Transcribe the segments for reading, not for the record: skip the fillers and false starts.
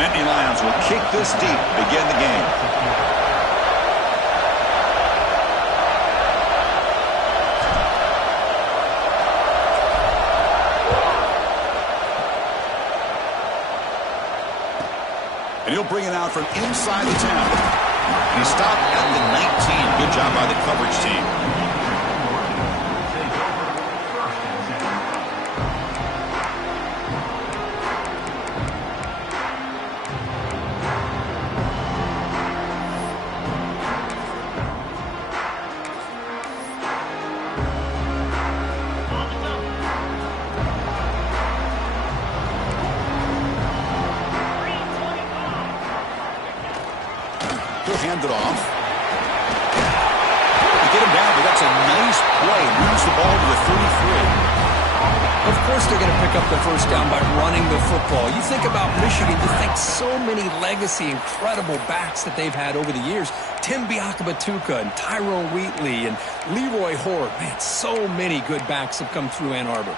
Nittany Lions will kick this deep to begin the game. And he'll bring it out from inside the 10. And he stopped at the 19. Good job by the coverage team. Hand it off. To get him down, but that's a nice play. Moves the ball to the 33. Of course they're going to pick up the first down by running the football. You think about Michigan, you think so many legacy, incredible backs that they've had over the years. Tim Biakabatuka and Tyrone Wheatley and Leroy Horde. Man, so many good backs have come through Ann Arbor.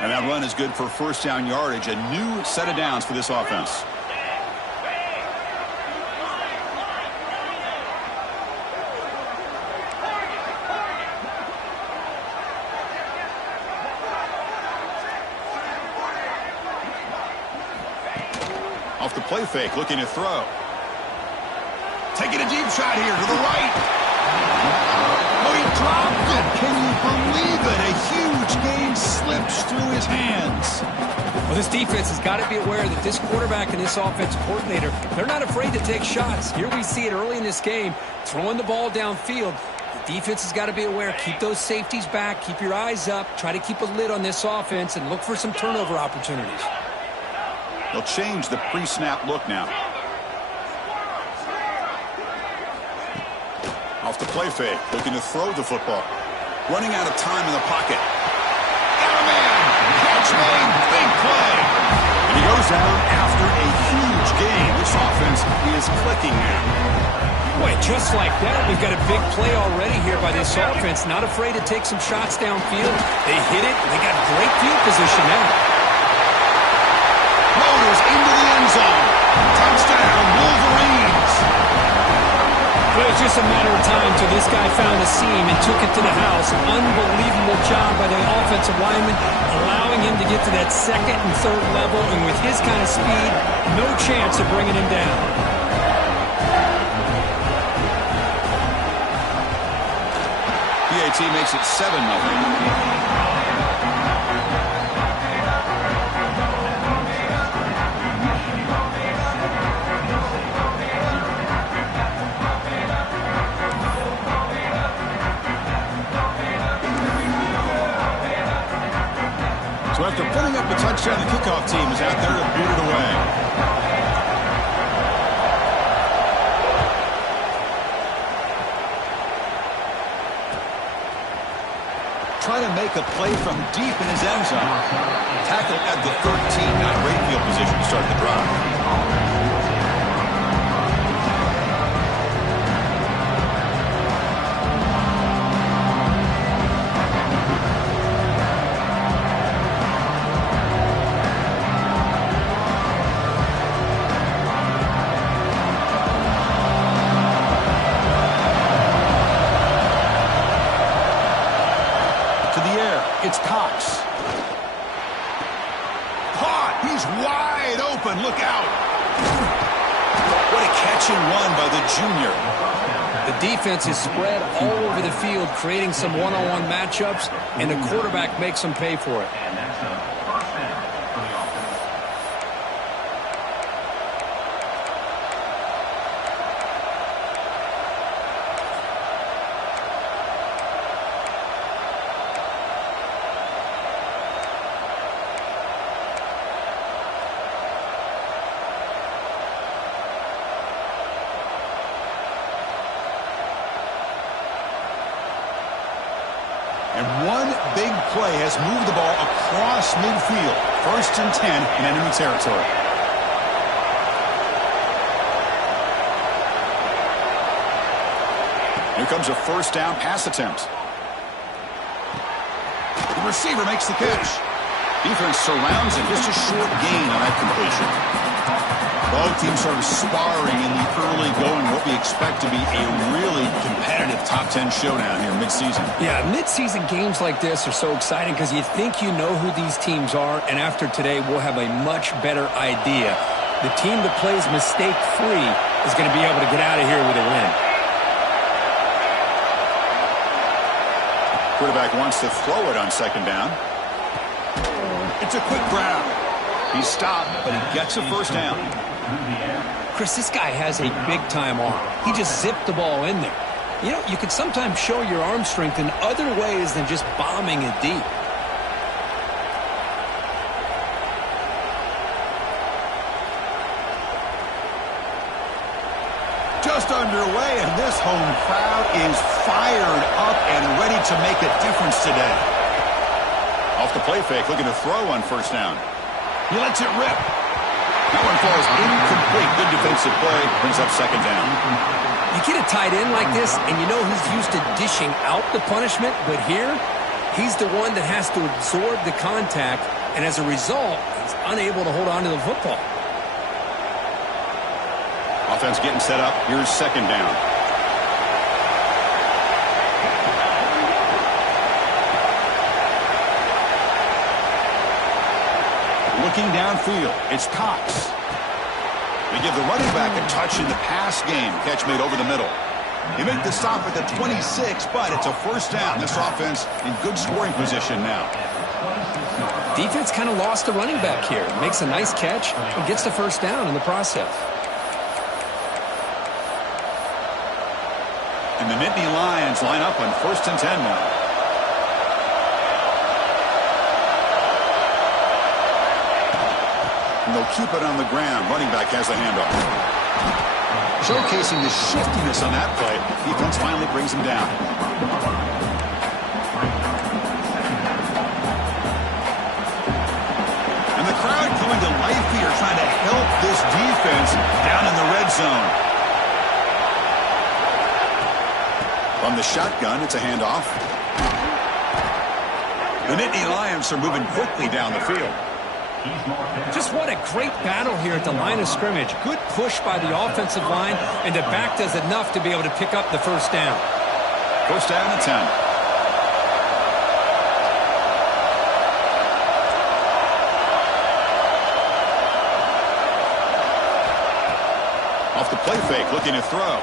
And that run is good for first down yardage. A new set of downs for this offense. Off the play fake, looking to throw. Taking a deep shot here to the right. Oh, he dropped it. Can you believe it? A huge gain slips through his hands. Well, this defense has got to be aware that this quarterback and this offensive coordinator, they're not afraid to take shots. Here we see it early in this game, throwing the ball downfield. The defense has got to be aware. Keep those safeties back. Keep your eyes up. Try to keep a lid on this offense and look for some turnover opportunities. They'll change the pre-snap look now. Off the play fake, looking to throw the football. Running out of time in the pocket. Got a man! Catch made! Big play! And he goes down after a huge gain. This offense is clicking now. Boy, just like that, we've got a big play already here by this offense. Not afraid to take some shots downfield. They hit it. They got great field position now. Motors into the end zone. Touchdown, Wolverines! Well, it was just a matter of time till this guy found a seam and took it to the house. Unbelievable job by the offensive lineman, allowing him to get to that second and third level. And with his kind of speed, no chance of bringing him down. PAT makes it 7-0. So after putting up a touchdown, the kickoff team is out there to boot it away. Trying to make a play from deep in his end zone. Tackle at the 13. Not great field position to start the drive. It's Cox. Caught. He's wide open. Look out. What a catch and run by the junior. The defense is spread all over the field, creating some one-on-one matchups, and the quarterback makes them pay for it. And one big play has moved the ball across midfield. 1st and 10 in enemy territory. Here comes a first down pass attempt. The receiver makes the catch. Defense surrounds him. Just a short gain on that completion. Both teams sort of sparring in the early going, what we expect to be a really competitive top 10 showdown here mid-season. Yeah, mid-season games like this are so exciting because you think you know who these teams are, and after today we'll have a much better idea. The team that plays mistake-free is going to be able to get out of here with a win. Quarterback wants to throw it on second down. It's a quick grab. He's stopped, but he gets a first down. Chris, this guy has a big-time arm. He just zipped the ball in there. You know, you can sometimes show your arm strength in other ways than just bombing it deep. Just underway, and this home crowd is fired up and ready to make a difference today. Off the play fake, looking to throw on first down. He lets it rip. That one falls incomplete. Good defensive play. Brings up second down. You get a tight end like this, and you know he's used to dishing out the punishment, but here, he's the one that has to absorb the contact, and as a result, he's unable to hold on to the football. Offense getting set up. Here's second down. Looking downfield, it's Cox. They give the running back a touch in the pass game. Catch made over the middle. They make the stop at the 26, but it's a first down. This offense in good scoring position now. Defense kind of lost the running back here. Makes a nice catch and gets the first down in the process. And the Nittany Lions line up on 1st and 10 now. And they'll keep it on the ground. Running back has the handoff. Showcasing the shiftiness on that play. Defense finally brings him down. And the crowd coming to life here, trying to help this defense down in the red zone. From the shotgun, it's a handoff. The Nittany Lions are moving quickly down the field. Just what a great battle here at the line of scrimmage. Good push by the offensive line, and the back does enough to be able to pick up the first down. First down and 10. Off the play fake, looking to throw.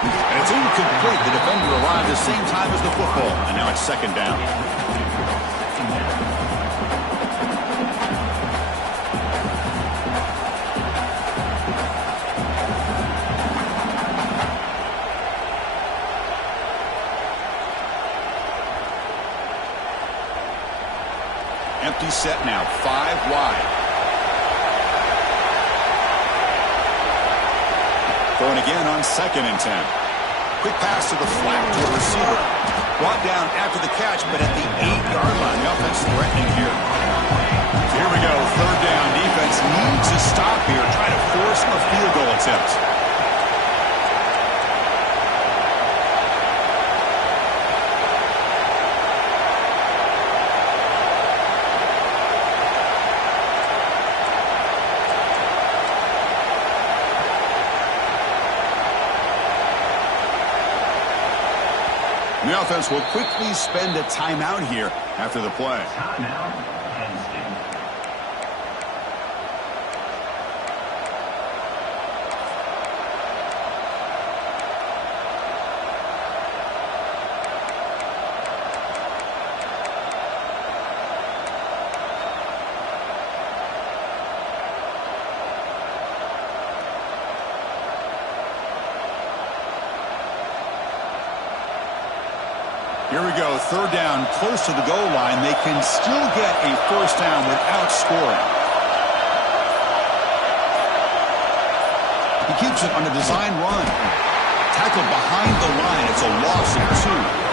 And it's incomplete. The defender arrived the same time as the football, and now it's second down. Empty set now, 5 wide. Throwing again on 2nd and 10. Quick pass to the flat to a receiver. Brought down after the catch, but at the 8-yard line. The offense threatening here. So here we go, 3rd down. Defense needs to stop here, try to force a field goal attempt. The offense will quickly spend a timeout here after the play. Here we go, 3rd down, close to the goal line. They can still get a first down without scoring. He keeps it on a design run. Tackled behind the line. It's a loss of 2.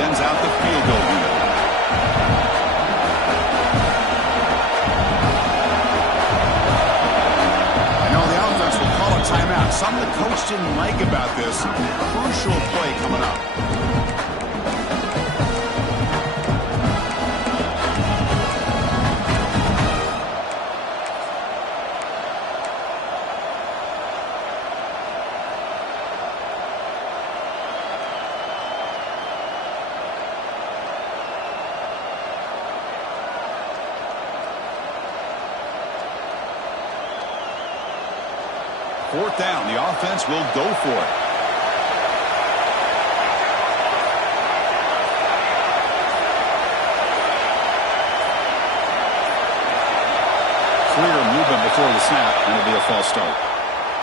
sends out the field goal unit. And now the offense will call a timeout. Something the coach didn't like about this. Crucial play coming up. Fourth down, the offense will go for it. Clear movement before the snap, and it'll be a false start.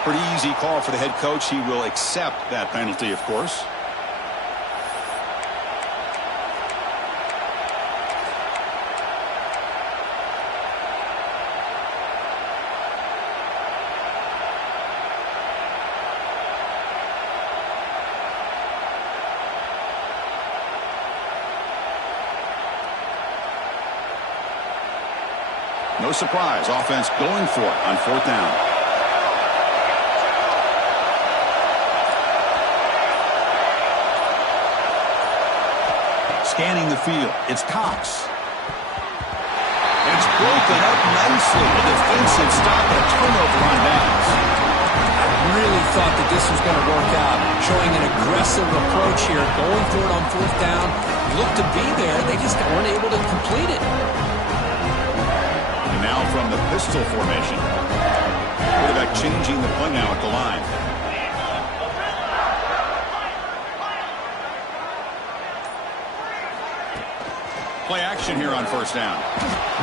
Pretty easy call for the head coach. He will accept that penalty, of course. No surprise, offense going for it on fourth down. Scanning the field, it's Cox. It's broken up nicely. A defensive stop and a turnover on downs. I really thought that this was going to work out, showing an aggressive approach here, going for it on fourth down. Looked to be there, they just weren't able to complete it. Now from the pistol formation. Quarterback changing the play now at the line. Play action here on first down.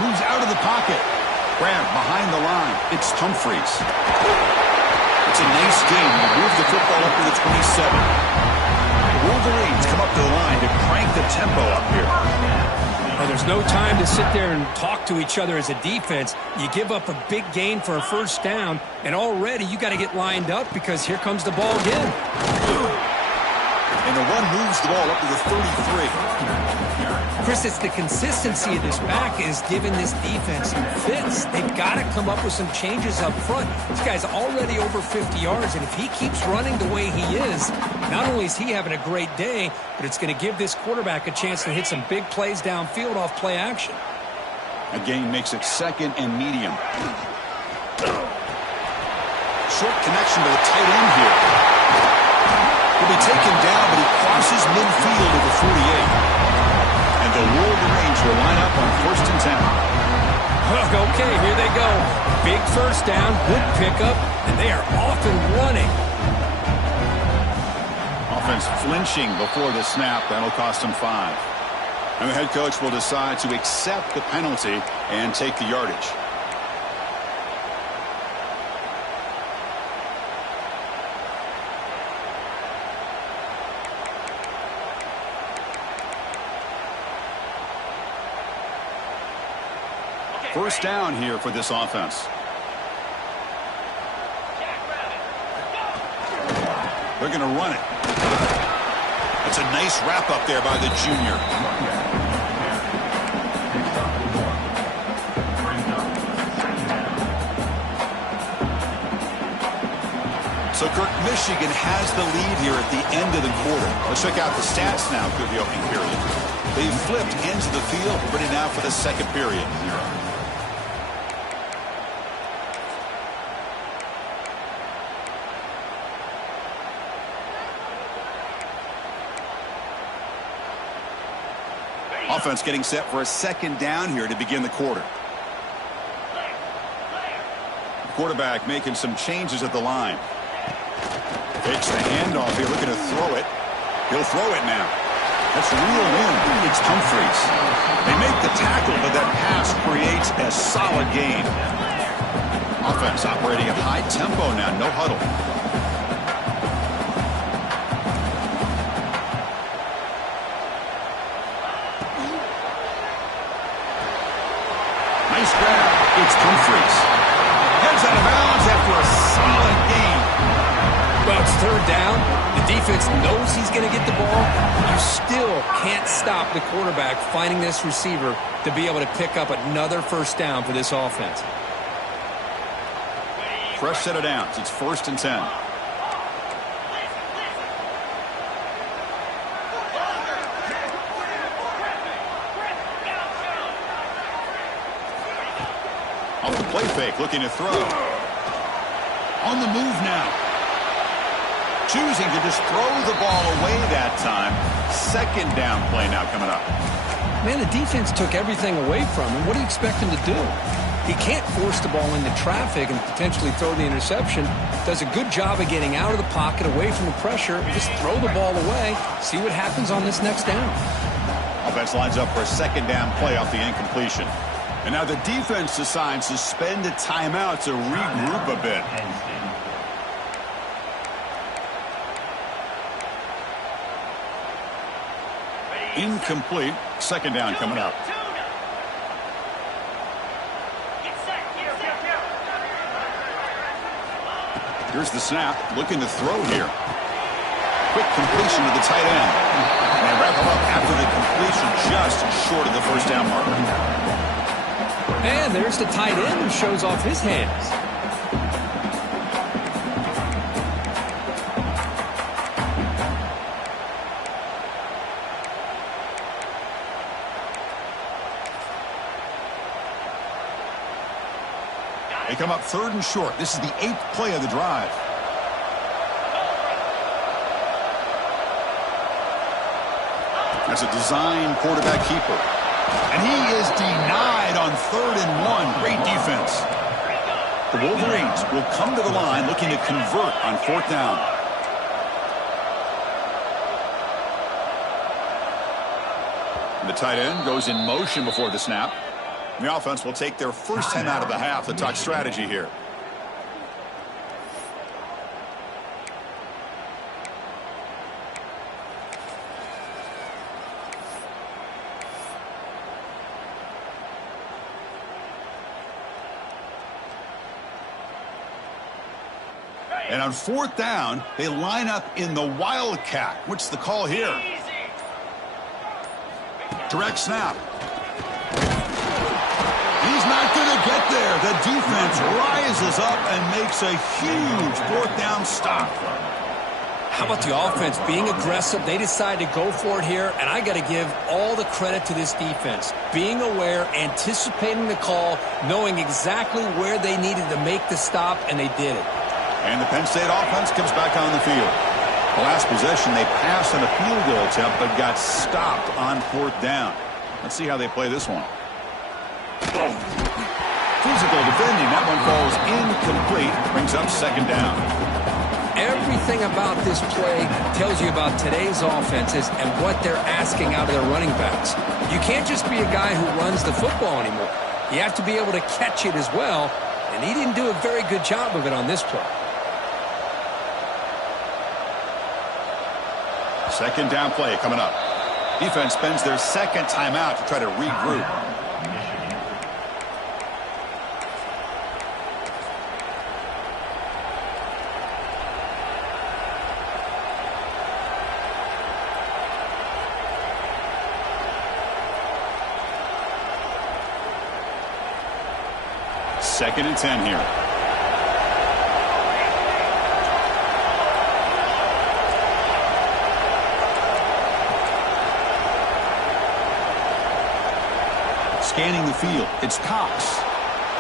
Moves out of the pocket. Grab behind the line. It's Humphries. It's a nice game. They move the football up to the 27. The Wolverines come up to the line to crank the tempo up here. Well, there's no time to sit there and talk to each other as a defense. You give up a big gain for a first down, and already you got to get lined up because here comes the ball again. And the run moves the ball up to the 33. Chris, it's the consistency of this back is giving this defense some fits. They've got to come up with some changes up front. This guy's already over 50 yards, and if he keeps running the way he is, not only is he having a great day, but it's going to give this quarterback a chance to hit some big plays downfield off play action. A gain makes it second and medium. Short connection to the tight end here. He'll be taken down, but he crosses midfield to the 48. And the Wolverines will line up on first and 10. Okay, here they go. Big first down, good pickup, and they are off and running. Offense flinching before the snap. That'll cost him 5. And the head coach will decide to accept the penalty and take the yardage. First down here for this offense. They're going to run it. That's a nice wrap up there by the junior. So Kirk, Michigan has the lead here at the end of the quarter. Let's check out the stats now through the opening period. They've flipped ends of the field, ready now for the second period. Offense getting set for a second down here to begin the quarter. The quarterback making some changes at the line. Takes the handoff here, looking to throw it. He'll throw it now. That's reeled in. It's Humphries. They make the tackle, but that pass creates a solid gain. Offense operating at high tempo now, no huddle. Nice grab. It's Humphries. Heads out of bounds after a solid gain. Well, it's third down. The defense knows he's going to get the ball. You still can't stop the quarterback finding this receiver to be able to pick up another first down for this offense. Fresh set of downs. It's 1st and 10. Off the play fake, looking to throw. On the move now. Choosing to just throw the ball away that time. 2nd down play now coming up. Man, the defense took everything away from him. What do you expect him to do? He can't force the ball into traffic and potentially throw the interception. Does a good job of getting out of the pocket, away from the pressure. Just throw the ball away. See what happens on this next down. Offense lines up for a 2nd down play off the incompletion. And now the defense decides to spend a timeout to regroup a bit. Incomplete. 2nd down coming up. Here's the snap. Looking to throw here. Quick completion to the tight end. And they wrap him up after the completion just short of the first down marker. And there's the tight end who shows off his hands. They come up 3rd and short. This is the 8th play of the drive. That's a design quarterback keeper. And he is denied on 3rd and 1. Great defense. The Wolverines will come to the line looking to convert on 4th down. And the tight end goes in motion before the snap. The offense will take their first time out of the half to talk strategy here. And on 4th down, they line up in the Wildcat. What's the call here? Direct snap. He's not going to get there. The defense rises up and makes a huge 4th down stop. How about the offense being aggressive? They decide to go for it here, and I got to give all the credit to this defense. Being aware, anticipating the call, knowing exactly where they needed to make the stop, and they did it. And the Penn State offense comes back on the field. The last possession, they passed on a field goal attempt, but got stopped on 4th down. Let's see how they play this one. Physical defending. That one falls incomplete. Brings up 2nd down. Everything about this play tells you about today's offenses and what they're asking out of their running backs. You can't just be a guy who runs the football anymore. You have to be able to catch it as well, and he didn't do a very good job of it on this play. 2nd down play coming up. Defense spends their 2nd timeout to try to regroup. Second and 10 here. Scanning the field. It's Cox.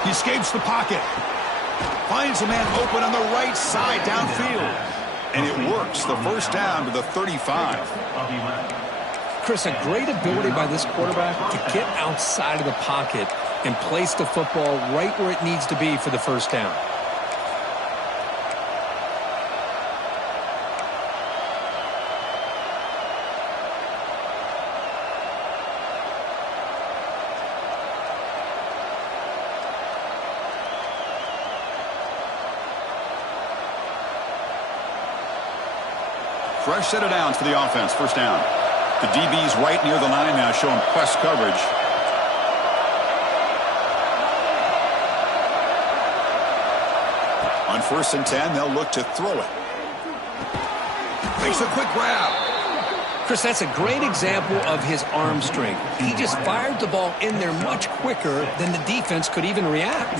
He escapes the pocket. Finds a man open on the right side downfield. And it works. The first down to the 35. Chris, a great ability by this quarterback to get outside of the pocket and place the football right where it needs to be for the first down. Fresh set of downs for the offense. First down. The DB's right near the line now, showing press coverage. On 1st and 10, they'll look to throw it. Makes a quick grab. Chris, that's a great example of his arm strength. He just fired the ball in there much quicker than the defense could even react.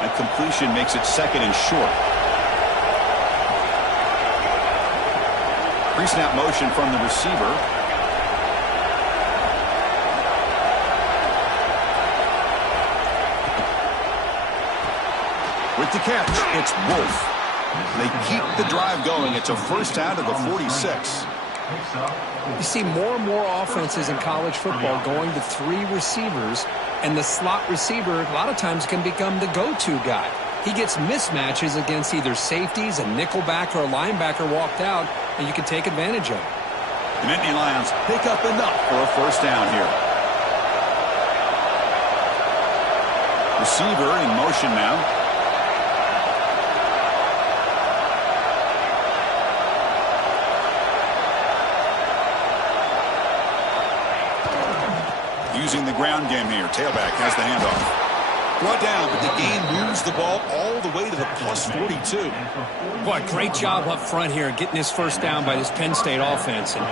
That completion makes it second and short. Pre-snap motion from the receiver. With the catch, it's Wolf. They keep the drive going. It's a first down to the 46. You see more and more offenses in college football going to 3 receivers, and the slot receiver a lot of times can become the go-to guy. He gets mismatches against either safeties, a nickelback, or a linebacker walked out, and you can take advantage of it. The Nittany Lions pick up enough for a first down here. Receiver in motion now. Using the ground game here. Tailback has the handoff. Brought down, but the game moves the ball all the way to the plus 42. Boy, great job up front here getting this first down by this Penn State offense. And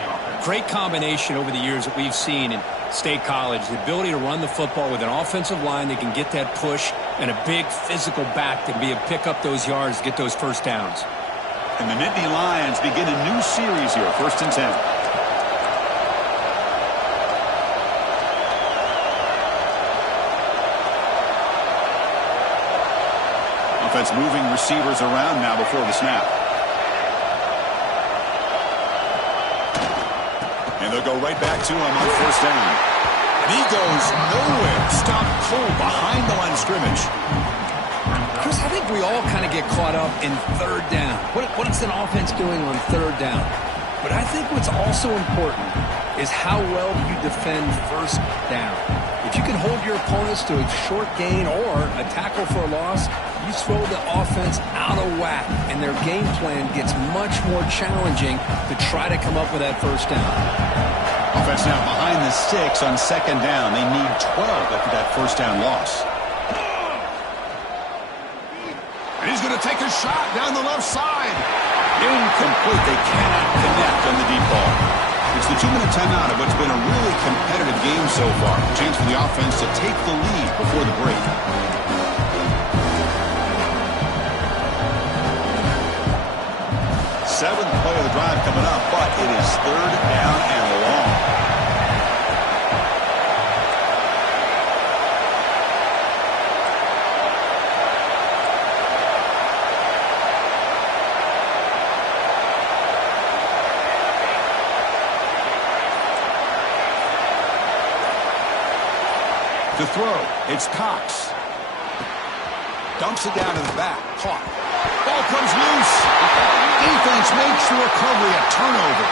great combination over the years that we've seen in State College. The ability to run the football with an offensive line that can get that push and a big physical back to be able to pick up those yards, get those first downs. And the Nittany Lions begin a new series here. First and 10. Offense moving receivers around now before the snap. And they'll go right back to him on first down. And he goes nowhere. Stopped cold behind the line of scrimmage. Chris, I think we all kind of get caught up in third down. What is an offense doing on third down? But I think what's also important is how well you defend first down. If you can hold your opponents to a short gain or a tackle for a loss, you throw the offense out of whack, and their game plan gets much more challenging to try to come up with that first down. Offense now behind the 6 on second down. They need 12 after that first down loss. And he's going to take a shot down the left side. Incomplete. They cannot connect on the deep ball. It's the 2-minute timeout of what's been a really competitive game so far. A chance for the offense to take the lead before the break. Seventh play of the drive coming up, but it is third down and long. To throw, it's Cox. Dumps it down to the back. Caught. Ball comes loose. Defense makes the recovery a turnover.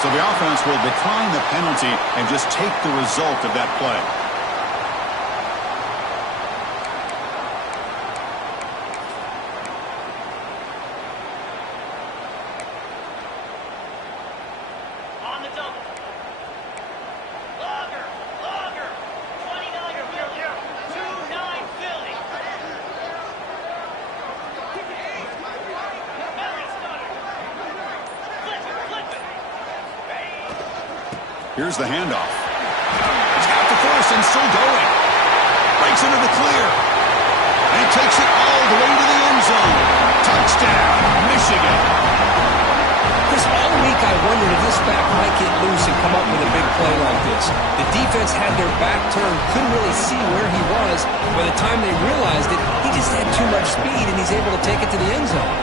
So the offense will decline the penalty and just take the result of that play. Here's the handoff. He's got the first and still going. Breaks into the clear. And he takes it all the way to the end zone. Touchdown, Michigan. Chris, all week I wondered if this back might get loose and come up with a big play like this. The defense had their back turned, couldn't really see where he was. By the time they realized it, he just had too much speed, and he's able to take it to the end zone.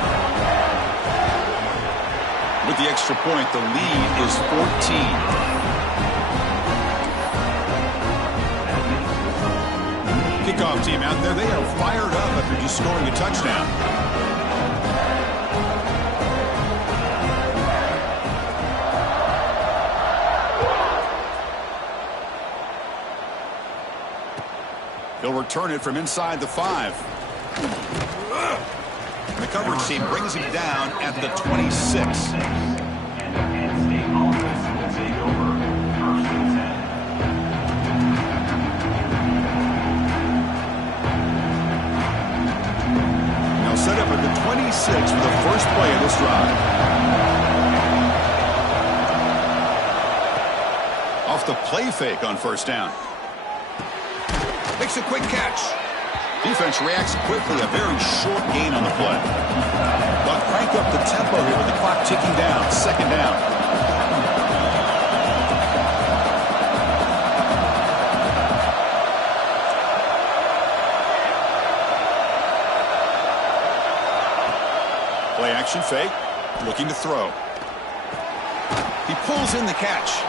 With the extra point, the lead is 14. Kickoff team out there, they are fired up after just scoring a touchdown. He'll return it from inside the 5. The coverage team brings him down at the 26. set up at the 26 for the first play of this drive. Off the play fake on first down. Makes a quick catch. Defense reacts quickly, a very short gain on the play. They'll crank up the tempo here with the clock ticking down. Second down. Play action fake, looking to throw. He pulls in the catch.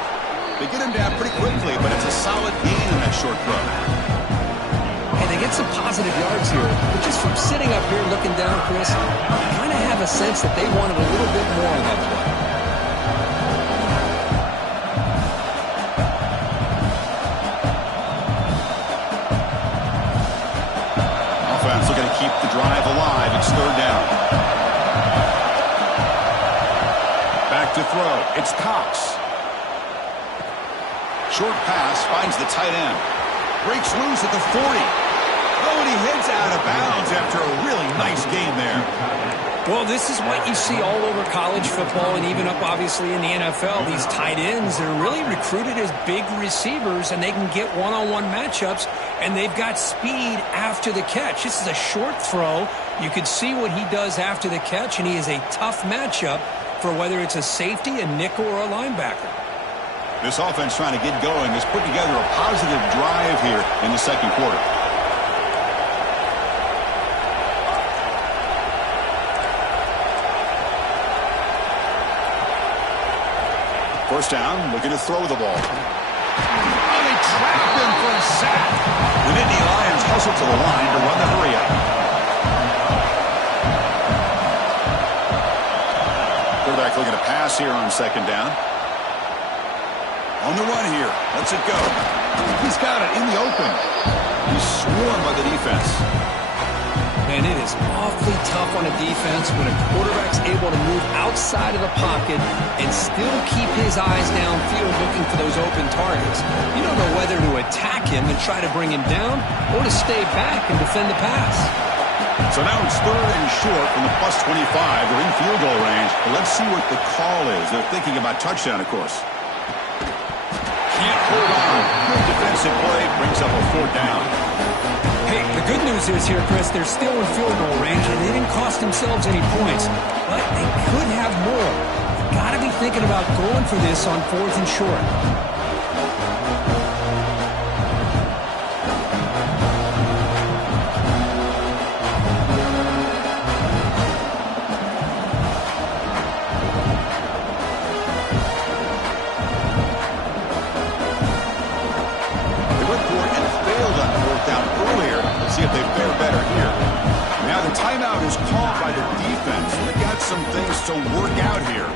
They get him down pretty quickly, but it's a solid gain on that short throw. And they get some positive yards here. But just from sitting up here looking down, Chris, I kind of have a sense that they wanted a little bit more on that play. Offense looking to keep the drive alive. It's third down. Back to throw. It's Cox. Short pass finds the tight end. Breaks loose at the 40. Oh, and he heads out of bounds after a really nice game there. Well, this is what you see all over college football and even up, obviously, in the NFL. These tight ends, they're really recruited as big receivers, and they can get one-on-one matchups, and they've got speed after the catch. This is a short throw. You can see what he does after the catch, and he is a tough matchup for whether it's a safety, a nickel, or a linebacker. This offense trying to get going has put together a positive drive here in the second quarter. First down, looking to throw the ball. Oh, they trap him for a sack. The Nittany Lions hustle to the line to run the hurry up. Quarterback looking to pass here on second down. On the run here. Lets it go. He's got it in the open. He's swarmed by the defense. And it is awfully tough on a defense when a quarterback's able to move outside of the pocket and still keep his eyes downfield looking for those open targets. You don't know whether to attack him and try to bring him down or to stay back and defend the pass. So now it's third and short from the plus 25. They're in field goal range. But let's see what the call is. They're thinking about touchdown, of course. Can't hold on. Good defensive play. Brings up a fourth down. Hey, the good news is here, Chris, they're still in field goal range, and they didn't cost themselves any points. But they could have more. Got to be thinking about going for this on fourth and short. See if they fare better here. Now the timeout is called by the defense. They got some things to work out here.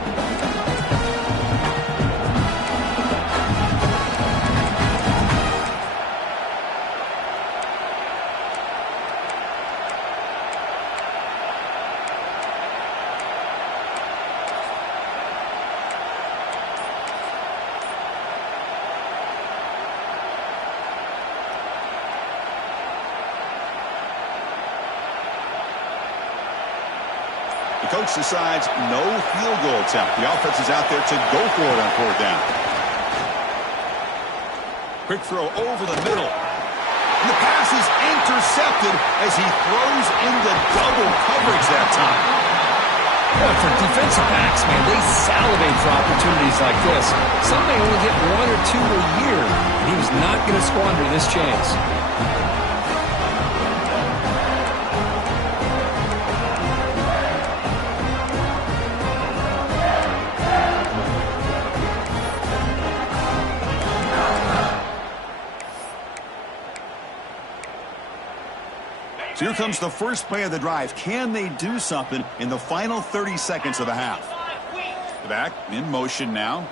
The coach decides no field goal attempt. The offense is out there to go for it on fourth down. Quick throw over the middle. And the pass is intercepted as he throws into double coverage that time. Well, for defensive backs, man, they salivate for opportunities like this. Some may only get one or two a year. And he was not going to squander this chance. So here comes the first play of the drive. Can they do something in the final 30 seconds of the half? The back in motion now.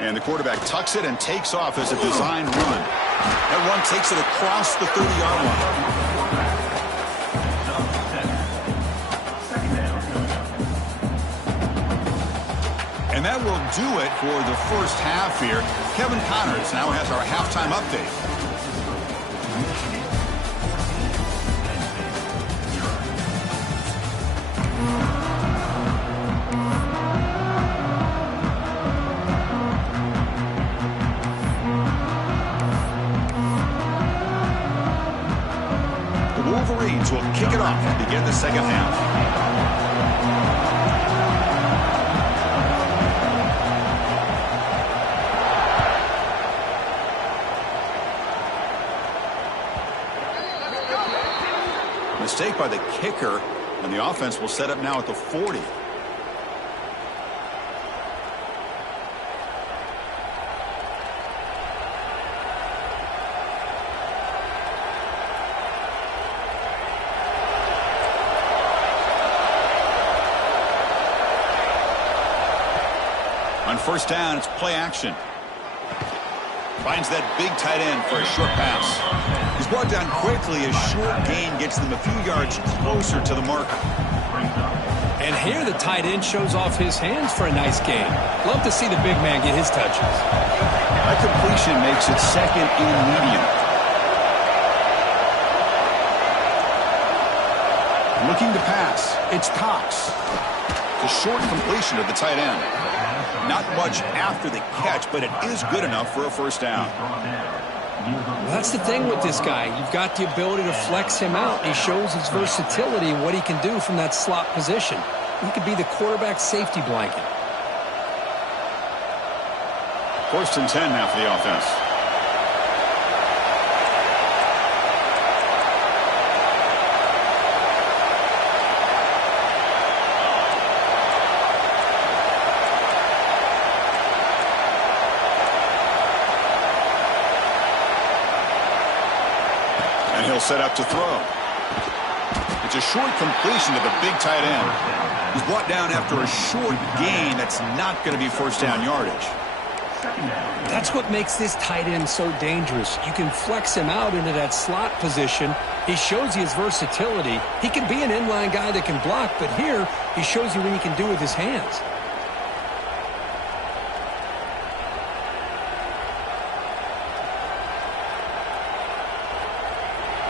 And the quarterback tucks it and takes off as a designed run. That run takes it across the 30-yard line. And that will do it for the first half here. Kevin Connors now has our halftime update. Wolverines will kick it off to begin the second half. Mistake by the kicker, and the offense will set up now at the 40. On first down, it's play action. Finds that big tight end for a short pass. He's brought down quickly. A short gain gets them a few yards closer to the marker. And here the tight end shows off his hands for a nice gain. Love to see the big man get his touches. That completion makes it second and medium. Looking to pass. It's Cox. The short completion of the tight end. Not much after the catch, but it is good enough for a first down. Well, that's the thing with this guy. You've got the ability to flex him out. He shows his versatility and what he can do from that slot position. He could be the quarterback safety blanket. First and 10 now for the offense. And he'll set up to throw. It's a short completion to the big tight end. He's brought down after a short gain. That's not going to be first down yardage. That's what makes this tight end so dangerous. You can flex him out into that slot position. He shows you his versatility. He can be an inline guy that can block, but here he shows you what he can do with his hands.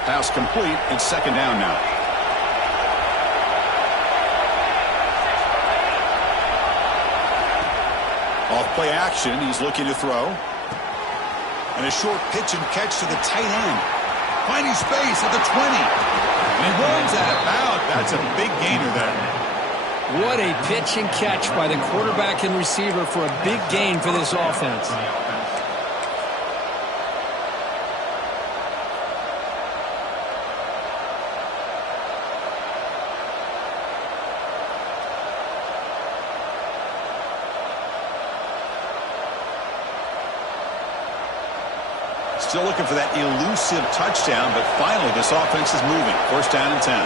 Pass complete. It's second down now. Off play action. He's looking to throw. And a short pitch and catch to the tight end. Finding space at the 20. And he runs out of bounds. That's a big gainer there. What a pitch and catch by the quarterback and receiver for a big gain for this offense. Still looking for that elusive touchdown, but finally this offense is moving. First down and 10.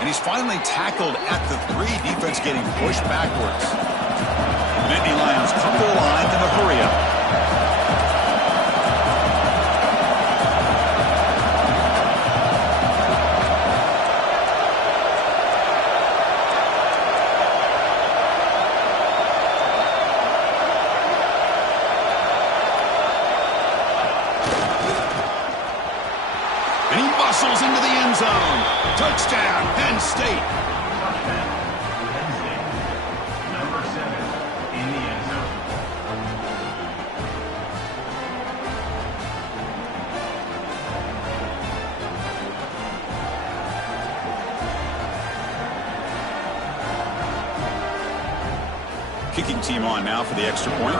And he's finally tackled at the 3. Defense getting pushed backwards. The Nittany Lions come to the line in a hurry up. Into the end zone. Touchdown, Penn State. Number 7 in the end zone. Kicking team on now for the extra point.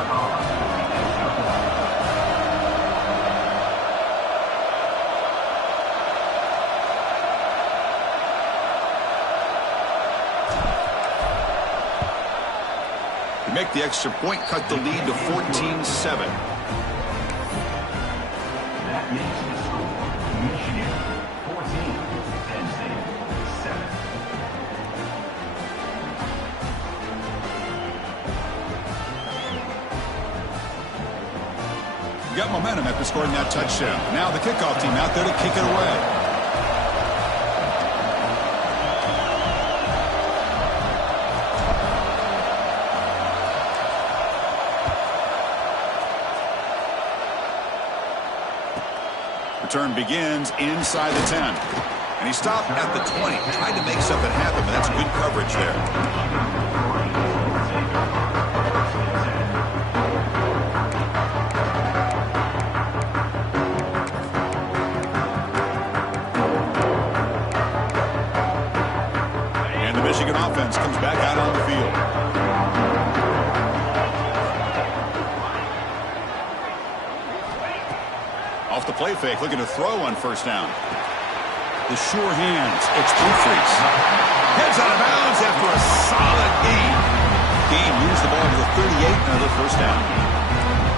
Make the extra point, cut the lead to 14-7. That makes the score Michigan 14, Penn State 7. You got momentum after scoring that touchdown. Now the kickoff team out there to kick it away. Return begins inside the 10. And he stopped at the 20, trying to make something happen, but that's good coverage there. play fake, looking to throw on first down. The sure hands. It's Jeffries. Heads out of bounds after a solid gain. Gain moves the ball to the 38, another first down.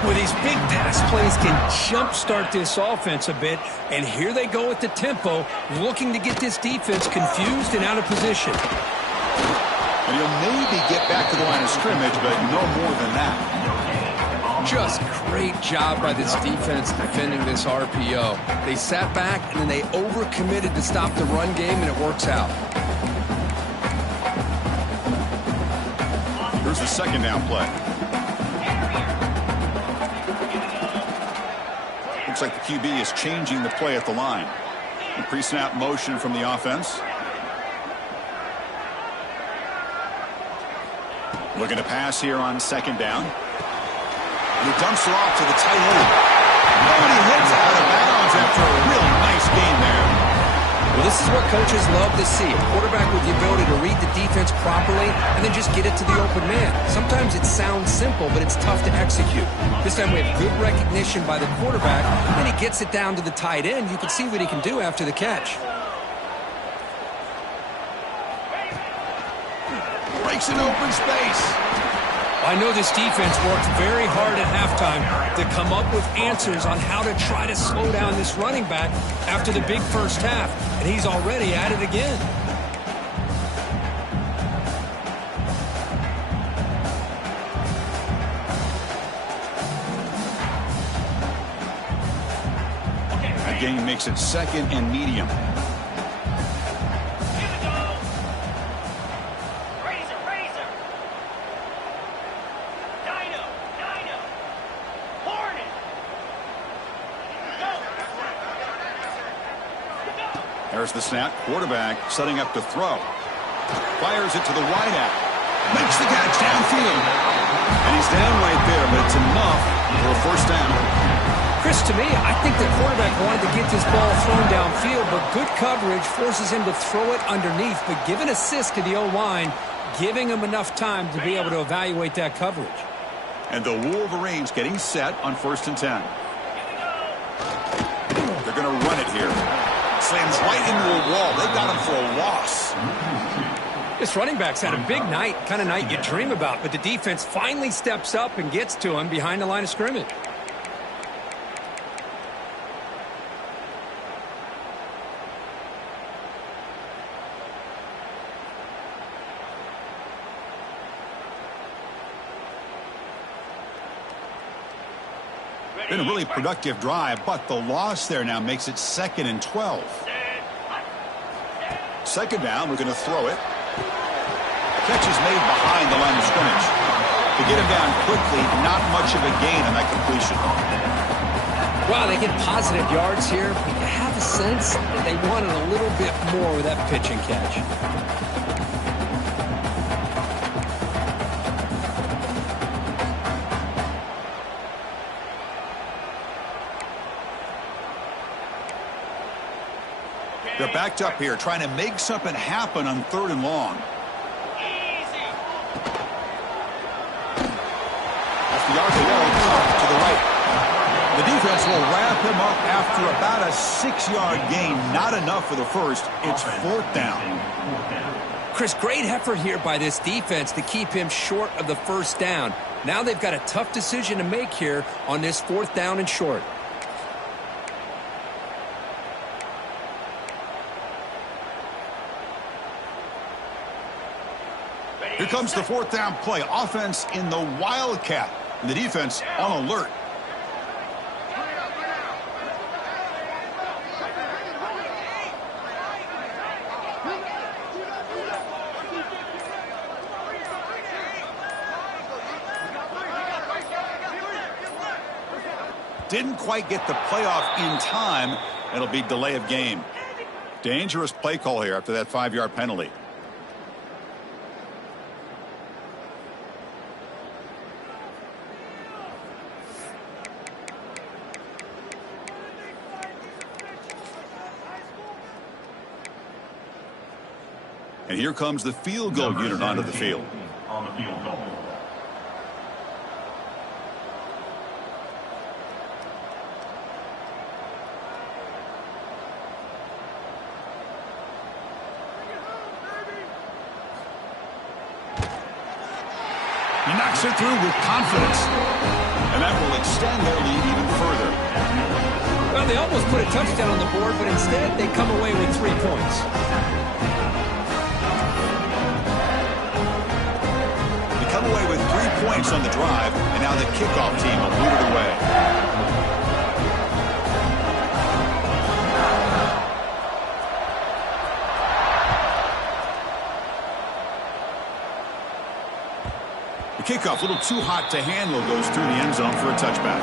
Well, these big pass plays can jumpstart this offense a bit, and here they go at the tempo, looking to get this defense confused and out of position. And he'll maybe get back to the line of scrimmage, but no more than that. Just great job by this defense defending this RPO. They sat back, and then they overcommitted to stop the run game, and it works out. Here's the second down play. Looks like the QB is changing the play at the line. The pre-snap motion from the offense. Looking to pass here on second down. He dumps it off to the tight end. Nobody hits out of bounds after a really nice game there. Well, this is what coaches love to see. A quarterback with the ability to read the defense properly and then just get it to the open man. Sometimes it sounds simple, but it's tough to execute. This time we have good recognition by the quarterback, and then he gets it down to the tight end. You can see what he can do after the catch. Breaks an open space. I know this defense worked very hard at halftime to come up with answers on how to try to slow down this running back after the big first half, and he's already at it again. That gain makes it second and medium. There's the snap. Quarterback setting up to throw. Fires it to the wideout. Makes the catch downfield. And he's down right there, but it's enough for a first down. Chris, to me, I think the quarterback wanted to get this ball thrown downfield, but good coverage forces him to throw it underneath. But give an assist to the O-line, giving him enough time to be able to evaluate that coverage. And the Wolverines getting set on 1st and 10. They're going to run it here. Slams right into a wall. They got him for a loss. This running back's had a big night, kind of night you dream about, but the defense finally steps up and gets to him behind the line of scrimmage. Been a really productive drive, but the loss there now makes it 2nd and 12. Second down, we're going to throw it. Catch is made behind the line of scrimmage. To get him down quickly, not much of a gain on that completion. Wow, they get positive yards here, but you have a sense that they wanted a little bit more with that pitch and catch. They're backed up here, trying to make something happen on 3rd and long. That's the RPO to the right. The defense will wrap him up after about a 6-yard gain. Not enough for the first. It's 4th down. Chris, great effort here by this defense to keep him short of the first down. Now they've got a tough decision to make here on this 4th down and short. Here comes the 4th down play. Offense in the Wildcat. And the defense on alert. Didn't quite get the playoff in time. It'll be delay of game. Dangerous play call here after that 5-yard penalty. And here comes the field goal unit onto the field. On the field goal. knocks it through with confidence. And that will extend their lead even further. Well, they almost put a touchdown on the board, but instead they come away with 3 points. They come away with 3 points on the drive, and now the kickoff team will boot it away. The kickoff, a little too hot to handle, goes through the end zone for a touchback.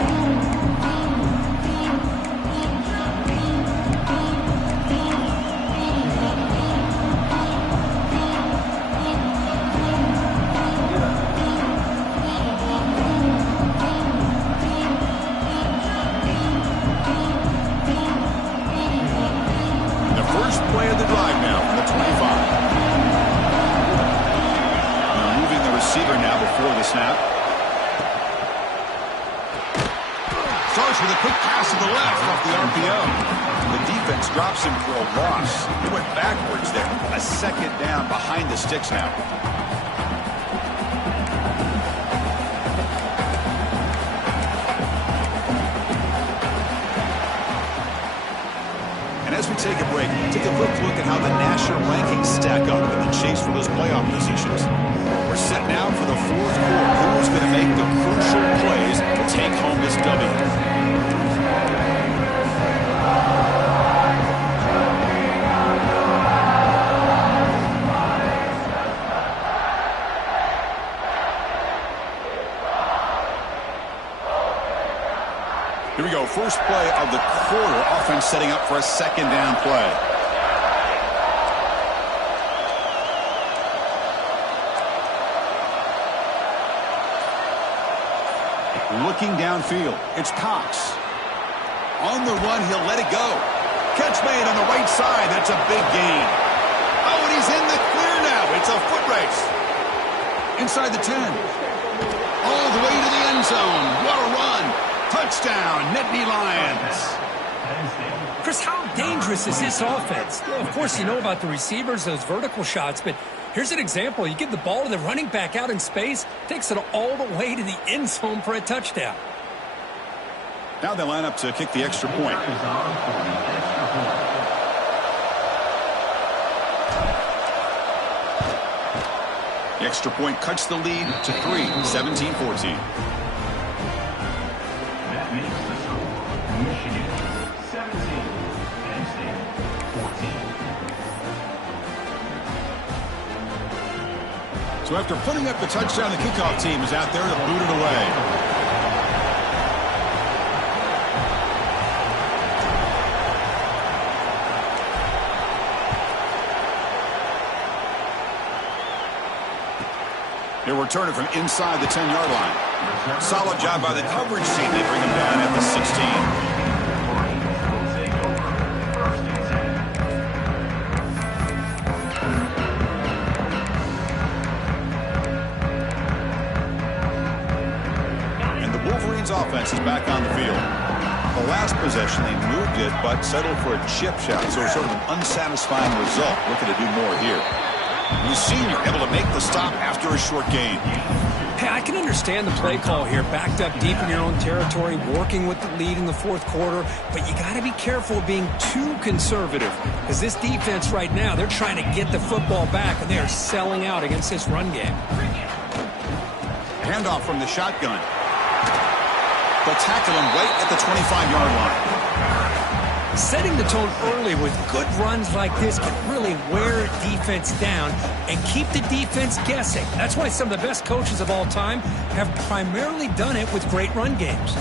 The first play of the drive now from the 25. Receiver now before the snap. Starts with a quick pass to the left off the RPO. The defense drops him for a loss. He went backwards there. A second down behind the sticks now. And as we take a break, take a quick look at how the national rankings stack up in the chase for those playoff positions. We're set now for the fourth quarter. Who's going to make the crucial plays to take home this W? Here we go. First play of the quarter. Offense setting up for a second down play. Looking downfield, it's Cox. On the run, he'll let it go. Catch made on the right side. That's a big gain. Oh, and he's in the clear now. It's a foot race. Inside the 10. All the way to the end zone. What a run. Touchdown, Nittany Lions. Chris, how dangerous is this offense? Well, of course, you know about the receivers, those vertical shots, but here's an example. You give the ball to the running back out in space, takes it all the way to the end zone for a touchdown. Now they line up to kick the extra point. The extra point cuts the lead to 3, 17-14. That makes the score Michigan 17, Penn State 14. So after putting up the touchdown, the kickoff team is out there to boot it away. They'll return it from inside the 10-yard line. Solid job by the coverage team. They bring him down at the 16. Offense is back on the field. The last possession, they moved it, but settled for a chip shot, so sort of an unsatisfying result. Looking to do more here. The senior able to make the stop after a short gain. Hey, I can understand the play call here, backed up deep in your own territory, working with the lead in the fourth quarter, but you got to be careful of being too conservative, because this defense right now, they're trying to get the football back, and they are selling out against this run game. Handoff from the shotgun. They'll tackle him right at the 25-yard line. Setting the tone early with good runs like this can really wear defense down and keep the defense guessing. That's why some of the best coaches of all time have primarily done it with great run games.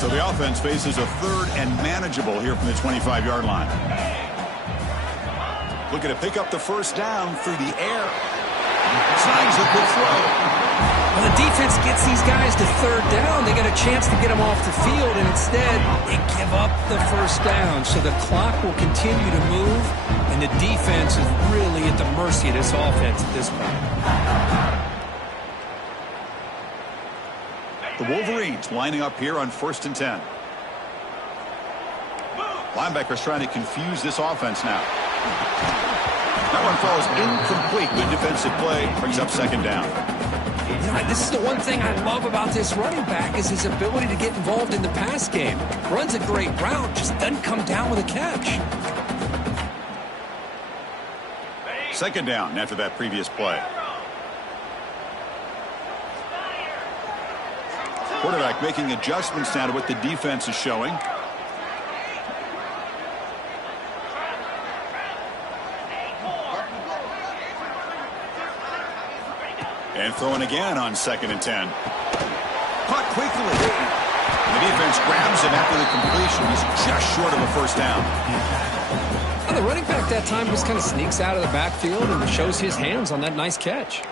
So the offense faces a third and manageable here from the 25-yard line. Looking to pick up the first down through the air. Snags a good throw. Well, the defense gets these guys to third down. They get a chance to get them off the field, and instead they give up the first down. So the clock will continue to move, and the defense is really at the mercy of this offense at this point. The Wolverines lining up here on 1st and 10. Linebackers trying to confuse this offense now. That one falls incomplete. Good defensive play. Brings up second down. This is the one thing I love about this running back is his ability to get involved in the pass game. Runs a great route, just doesn't come down with a catch. Second down after that previous play. Quarterback making adjustments now to what the defense is showing. And throwing again on 2nd and 10. Caught quickly. The defense grabs him after the completion. He's just short of a first down. And the running back that time just kind of sneaks out of the backfield and shows his hands on that nice catch.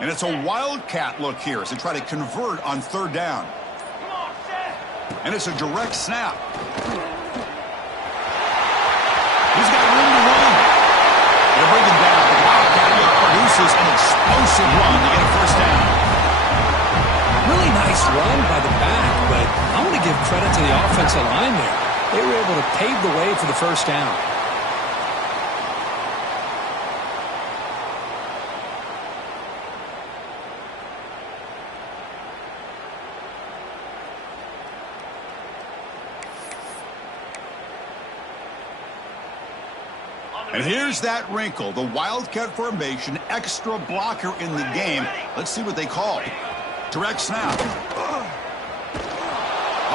And it's a wildcat look here as they try to convert on 3rd down. And it's a direct snap. He's got room to run. They'll bring him down. The wildcat produces an explosive run to get a first down. Really nice run by the back, but I want to give credit to the offensive line there. They were able to pave the way for the first down. And here's that wrinkle, the wildcat formation, extra blocker in the game. Let's see what they call. Direct snap. Oh,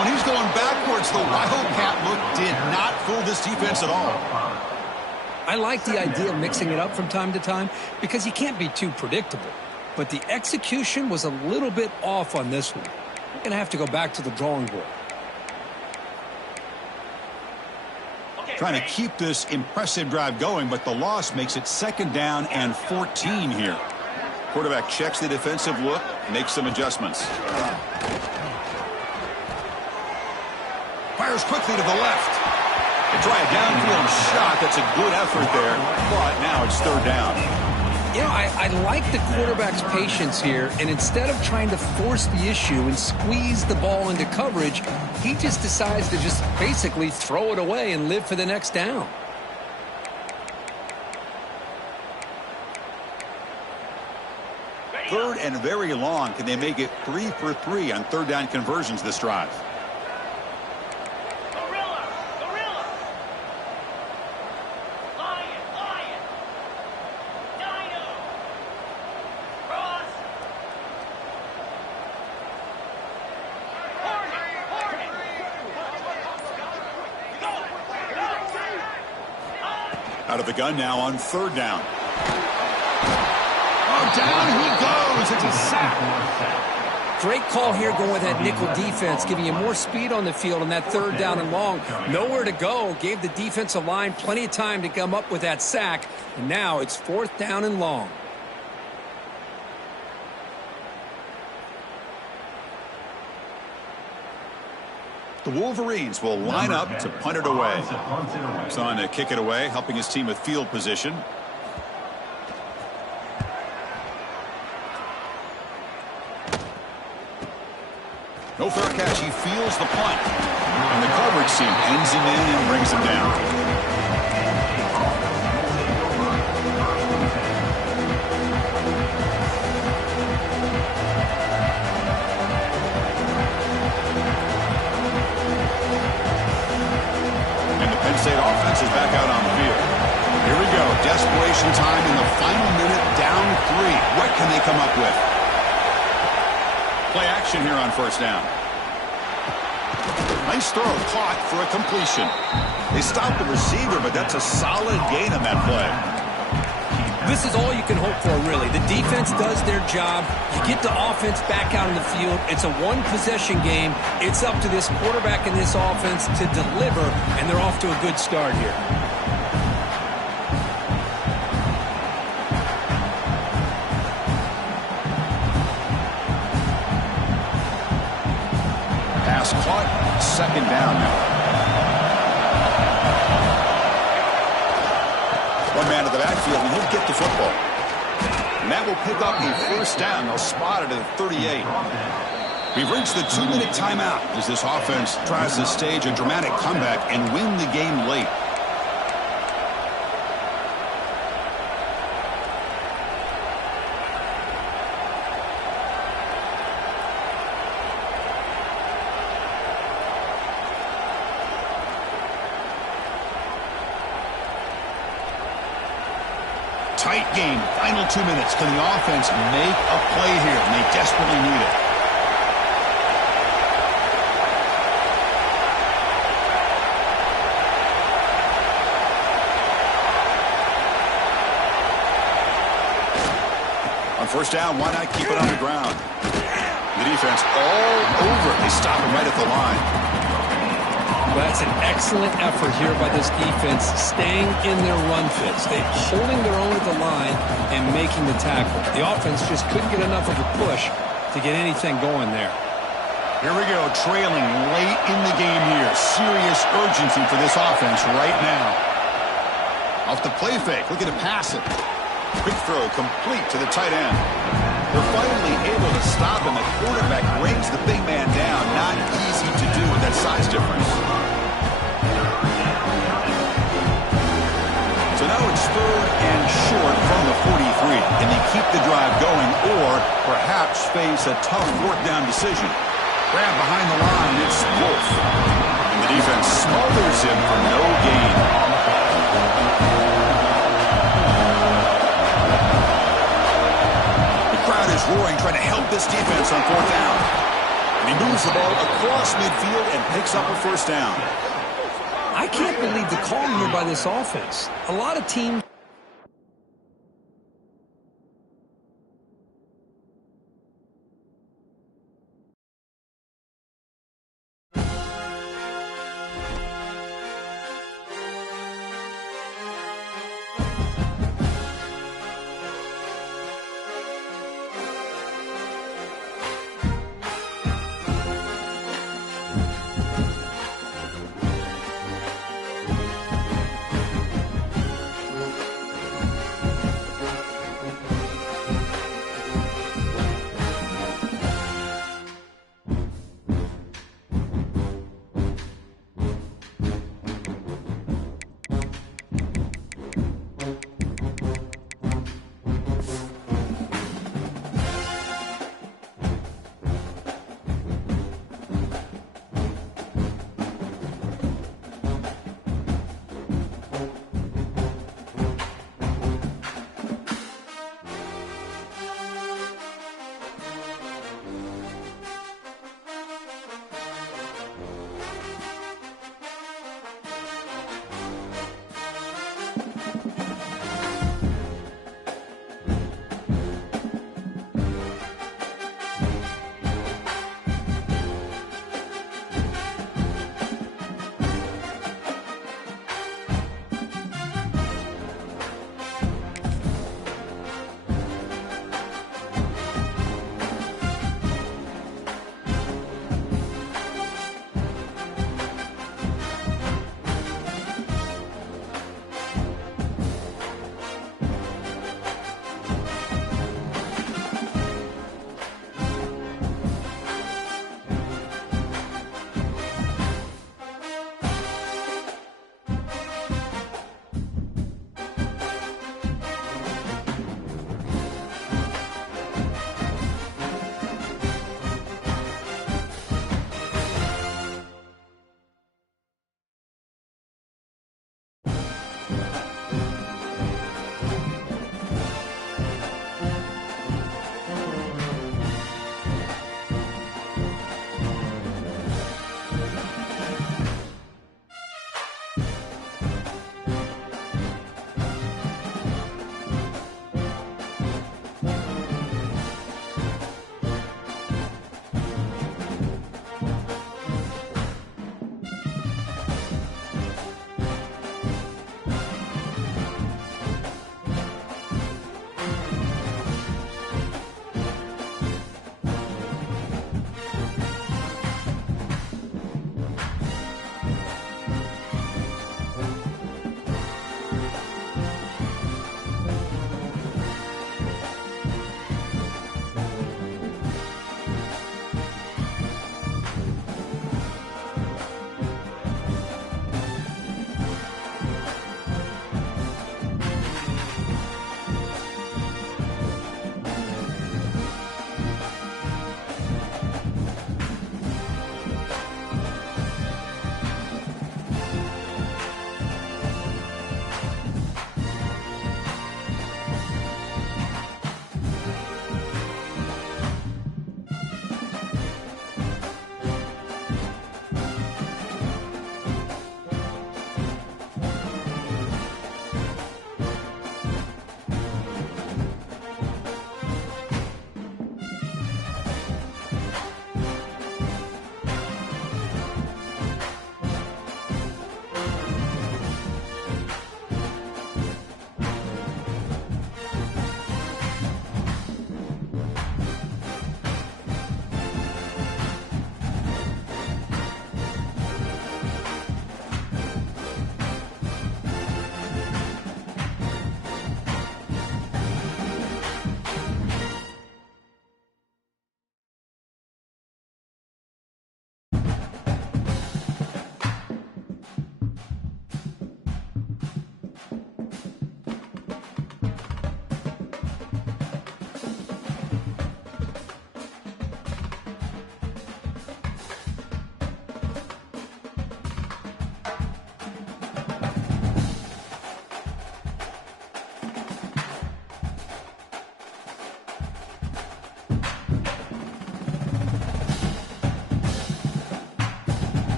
and he's going backwards. The wildcat look did not fool this defense at all. I like the idea of mixing it up from time to time because you can't be too predictable. But the execution was a little bit off on this one. We're going to have to go back to the drawing board. Trying to keep this impressive drive going, but the loss makes it 2nd down and 14 here. Quarterback checks the defensive look, makes some adjustments. Fires quickly to the left. They try a downfield shot. That's a good effort there, but now it's 3rd down. You know, I like the quarterback's patience here, and instead of trying to force the issue and squeeze the ball into coverage, he just decides to just basically throw it away and live for the next down. Third and very long. Can they make it 3 for 3 on 3rd down conversions this drive? Out of the gun now on 3rd down. Oh, down he goes. It's a sack. Great call here going with that nickel defense, giving you more speed on the field on that 3rd down and long. Nowhere to go. Gave the defensive line plenty of time to come up with that sack. And now it's 4th down and long. The Wolverines will line up to punt it away. He's on to kick it away, helping his team with field position. No fair catch. He feels the punt. And the coverage team pins him in and brings him down. State offense is back out on the field. Here we go. Desperation time in the final minute, down 3. What can they come up with? Play action here on 1st down. Nice throw caught for a completion. They stopped the receiver, but that's a solid gain on that play. This is all you can hope for, really. The defense does their job. You get the offense back out on the field. It's a one-possession game. It's up to this quarterback and this offense to deliver, and they're off to a good start here. the backfield, and he'll get the football. And that will pick up a first down. They'll spot it at 38. We've reached the 2-minute timeout as this offense tries to stage a dramatic comeback and win the game late. Tight game. Final 2 minutes. Can the offense make a play here? And they desperately need it. On first down, why not keep it on the ground? The defense all over. They stop him right at the line. Well, that's an excellent effort here by this defense, staying in their run fits. They're holding their own at the line and making the tackle. The offense just couldn't get enough of a push to get anything going there. Here we go, trailing late in the game here. Serious urgency for this offense right now. Off the play fake, looking to pass it. Quick throw, complete to the tight end. They're finally able to stop him. The quarterback brings the big man down. Not easy to do with that size difference. So now it's 3rd and short from the 43. Can they keep the drive going or perhaps face a tough 4th down decision? Grab behind the line, it's Wolf. And the defense smothers him for no gain. The crowd is roaring, trying to help this defense on 4th down. And he moves the ball across midfield and picks up a first down. I can't believe the call here by this offense. A lot of teams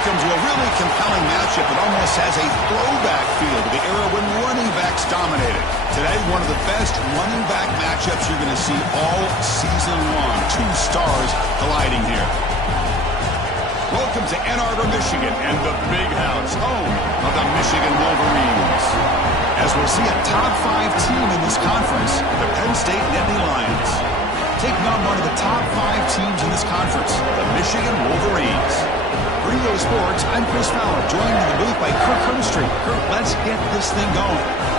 Welcome to a really compelling matchup that almost has a throwback feel to the era when running backs dominated. Today, one of the best running back matchups you're going to see all season long. Two stars colliding here. Welcome to Ann Arbor, Michigan, and the Big House, home of the Michigan Wolverines. As we'll see a top 5 team in this conference, the Penn State Nittany Lions. Taking on one of the top 5 teams in this conference, the Michigan Wolverines. Bring Sports, I'm Chris Fowler, joined in the booth by Kirk Hermstreet. Kirk, let's get this thing going.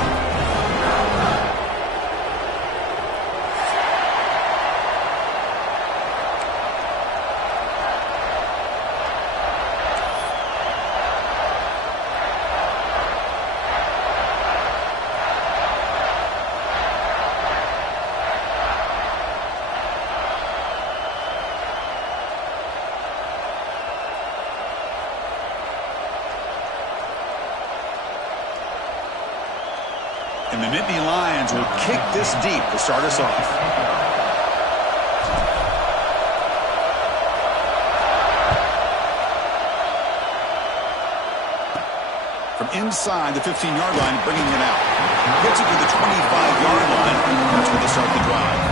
And the Nittany Lions will kick this deep to start us off. From inside the 15-yard line, bringing it out. Gets it to the 25-yard line. That's where they start the drive.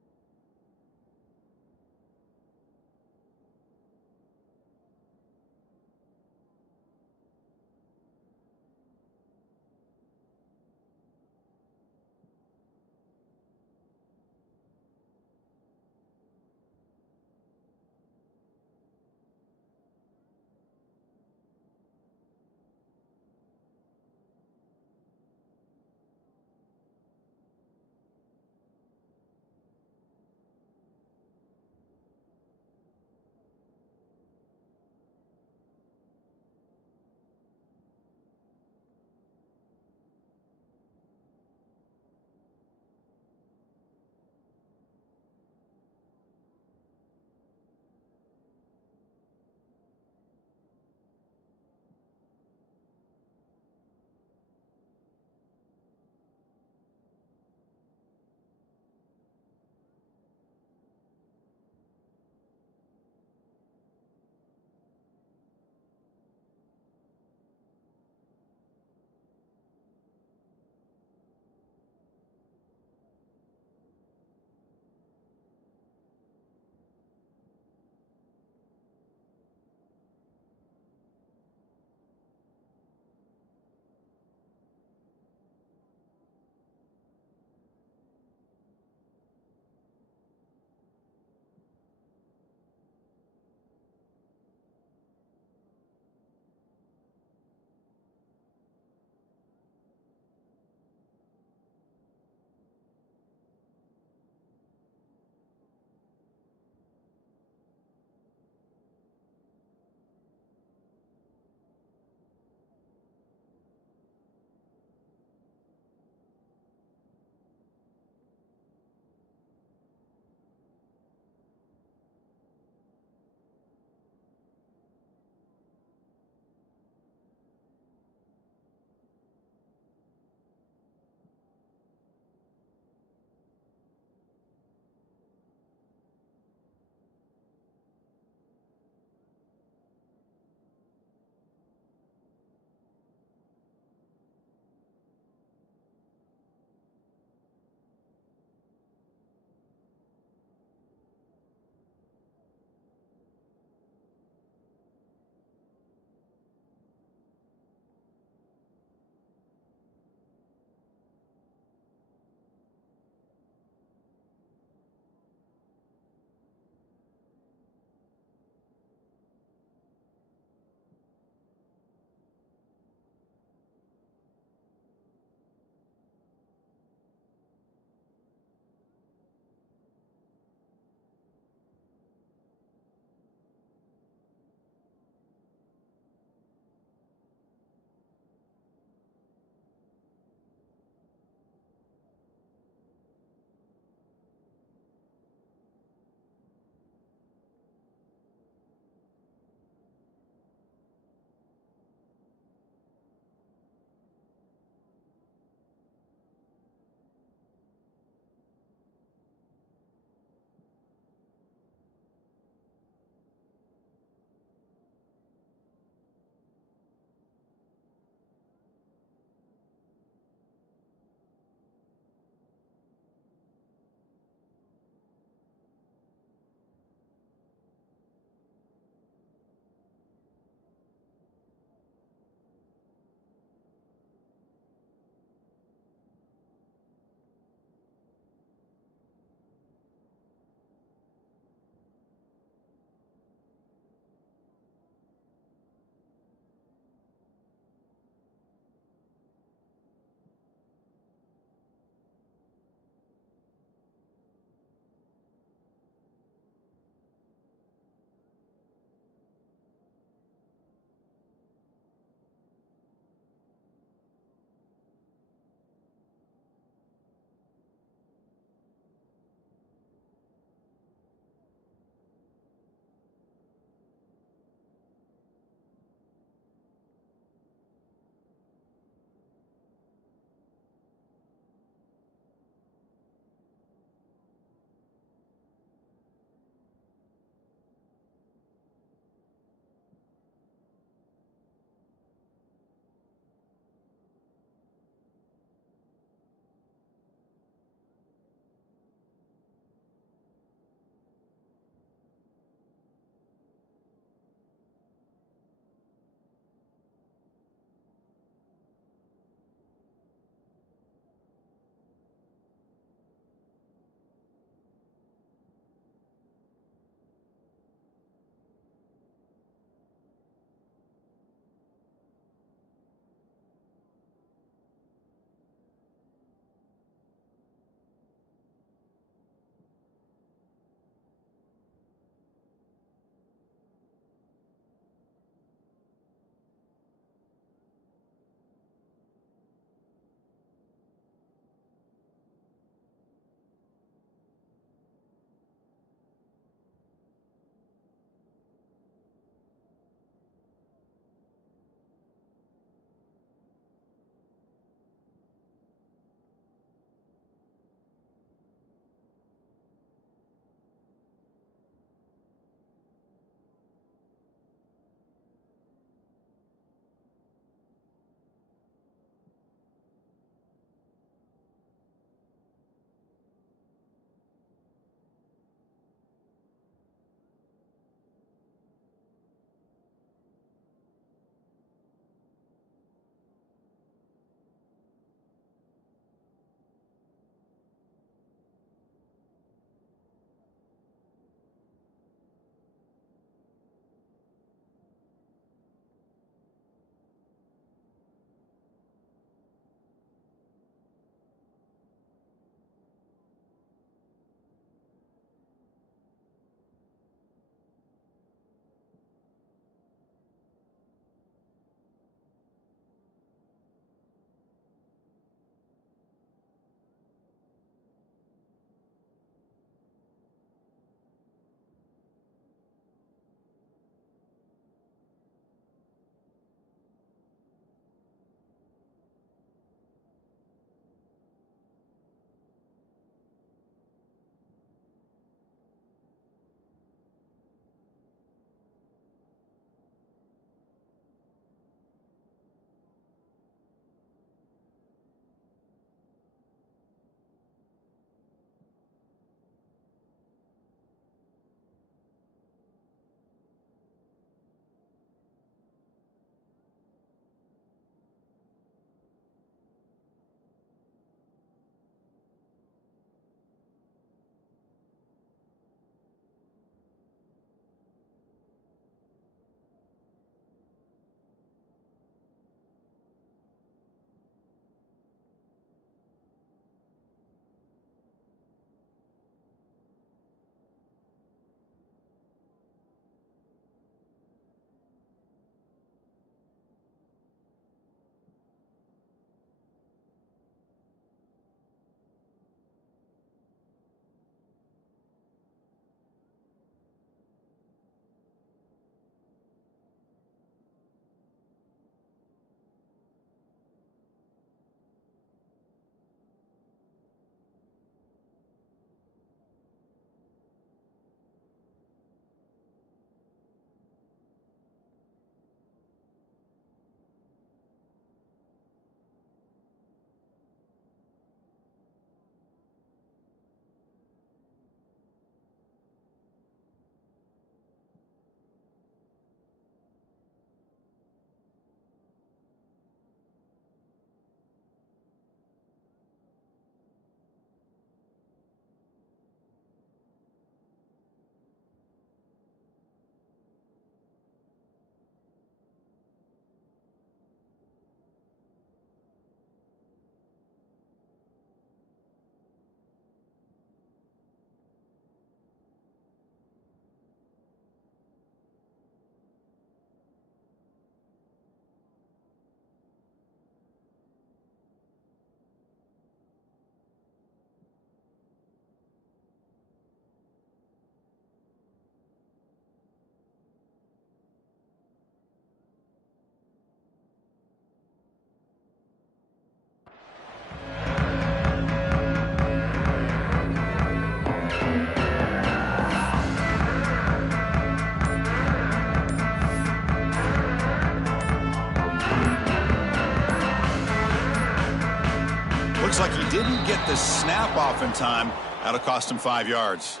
didn't get the snap off in time. That'll cost him 5 yards.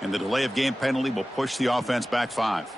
And the delay of game penalty will push the offense back 5.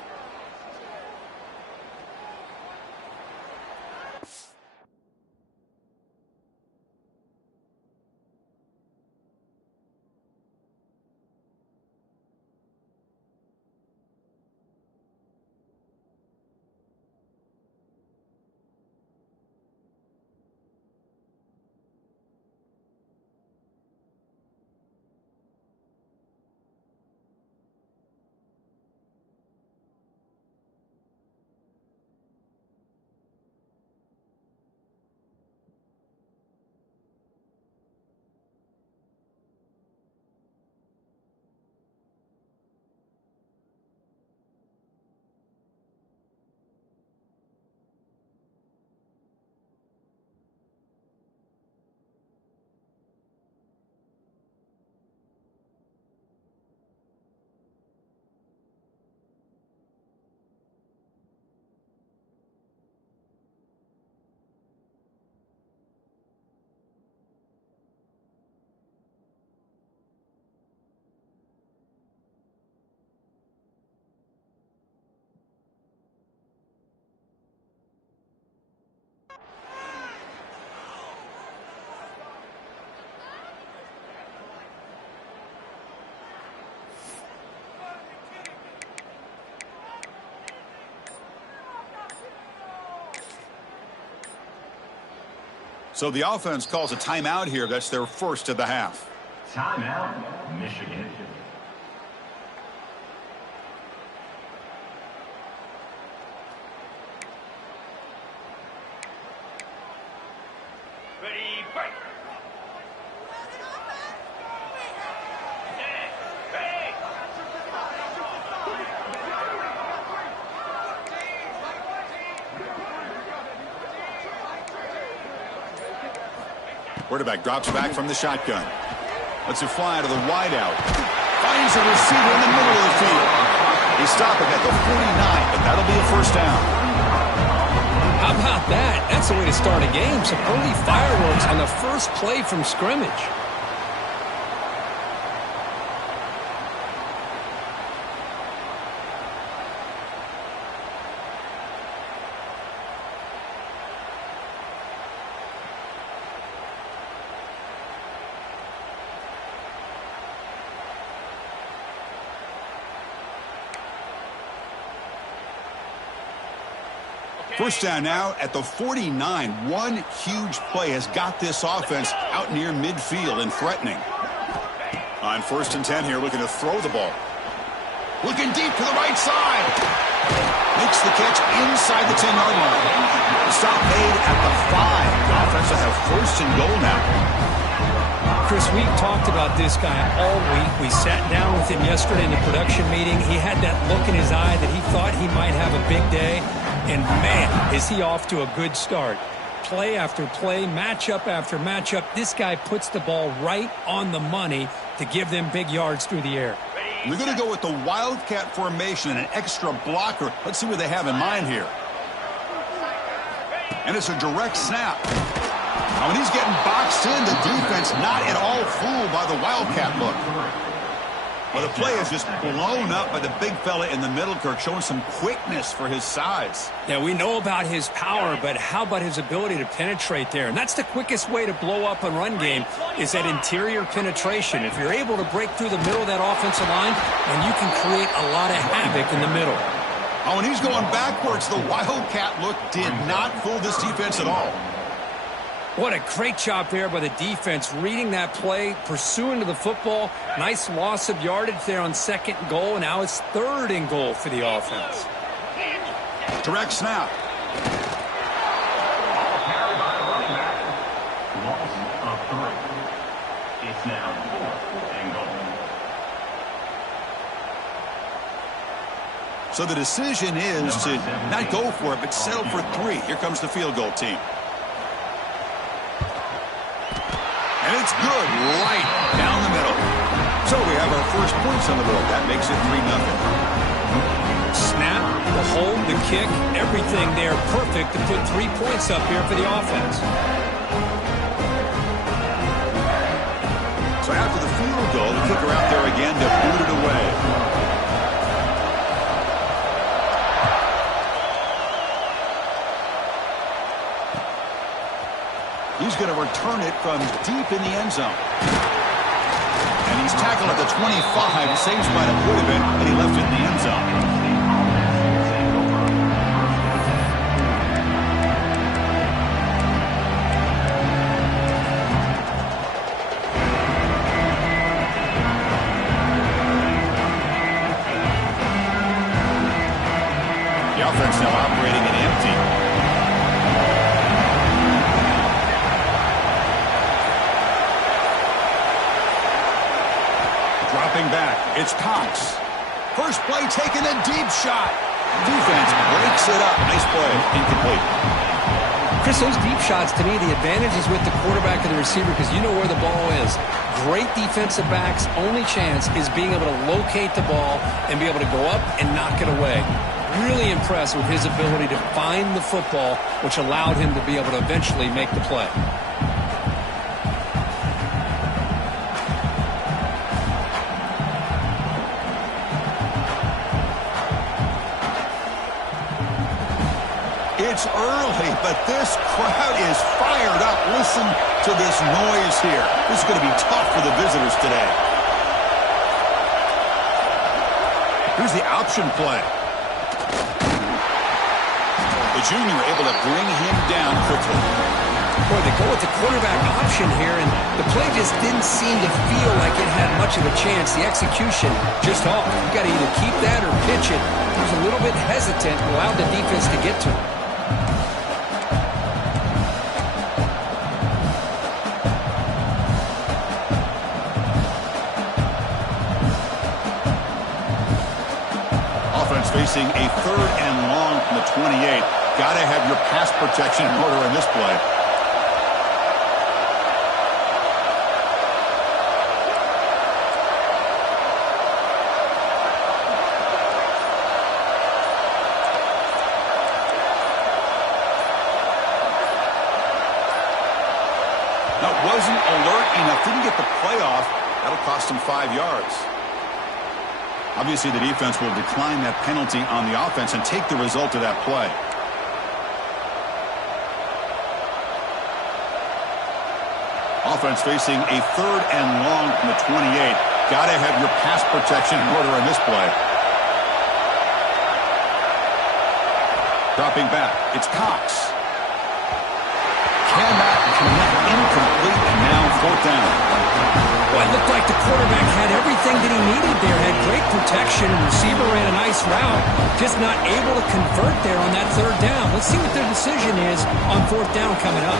So the offense calls a timeout here. That's their first of the half. Timeout, Michigan. Ready, fight! Quarterback drops back from the shotgun. Lets it fly to the wideout. Finds a receiver in the middle of the field. They stop it at the 49, but that'll be a first down. How about that? That's the way to start a game. Some early fireworks on the first play from scrimmage. First down now at the 49. One huge play has got this offense out near midfield and threatening. On 1st and 10 here, looking to throw the ball. Looking deep to the right side. Makes the catch inside the 10-yard line. The stop made at the 5. The offense will have 1st and goal now. Chris, we've talked about this guy all week. We sat down with him yesterday in the production meeting. He had that look in his eye that he thought he might have a big day. And, man, is he off to a good start. Play after play, matchup after matchup. This guy puts the ball right on the money to give them big yards through the air. They're going to go with the Wildcat formation and an extra blocker. Let's see what they have in mind here. And it's a direct snap. Now, when he's getting boxed in, the defense not at all fooled by the Wildcat look. Well, the play is just blown up by the big fella in the middle, Kirk, showing some quickness for his size. Yeah, we know about his power, but how about his ability to penetrate there? And that's the quickest way to blow up a run game is that interior penetration. If you're able to break through the middle of that offensive line, then you can create a lot of havoc in the middle. Oh, and he's going backwards. The Wildcat look did not fool this defense at all. What a great job there by the defense, reading that play, pursuing to the football. Nice loss of yardage there on 2nd and goal. Now it's 3rd and goal for the offense. Direct snap. Carried by the running back. Loss of 3. It's now 4th and goal. So the decision is to not go for it, but settle for 3. Here comes the field goal team. And it's good right down the middle. So we have our first points on the board. That makes it 3-0. Snap, the hold, the kick, everything there perfect to put 3 points up here for the offense. So after the field goal, the kicker out there again to boot it away. He's going to return it from deep in the end zone. And he's tackled at the 25. Same spot it would have been, and he left it in the end zone. The offense now operating in empty. Dropping back, it's Cox. First play taking a deep shot. Defense breaks it up. Nice play, incomplete. Chris, those deep shots, to me, the advantage is with the quarterback and the receiver because you know where the ball is. Great defensive backs, only chance is being able to locate the ball and be able to go up and knock it away. Really impressed with his ability to find the football, which allowed him to be able to eventually make the play. It's early, but this crowd is fired up. Listen to this noise here. This is going to be tough for the visitors today. Here's the option play. The junior able to bring him down quickly. Boy, they go with the quarterback option here, and the play just didn't seem to feel like it had much of a chance. The execution just off. You got to either keep that or pitch it. He was a little bit hesitant, allowed the defense to get to him. Offense facing a 3rd and long from the 28. Got to have your pass protection in order in this play. That wasn't alert enough. Didn't get the play off. That'll cost him 5 yards. Obviously, the defense will decline that penalty on the offense and take the result of that play. Offense facing a 3rd and long from the 28. Got to have your pass protection in order in this play. Dropping back, it's Cox. Cannot connect, incomplete, and now 4th down. Well, it looked like the quarterback had everything that he needed there. Had great protection. Receiver ran a nice route. Just not able to convert there on that 3rd down. Let's see what their decision is on 4th down coming up.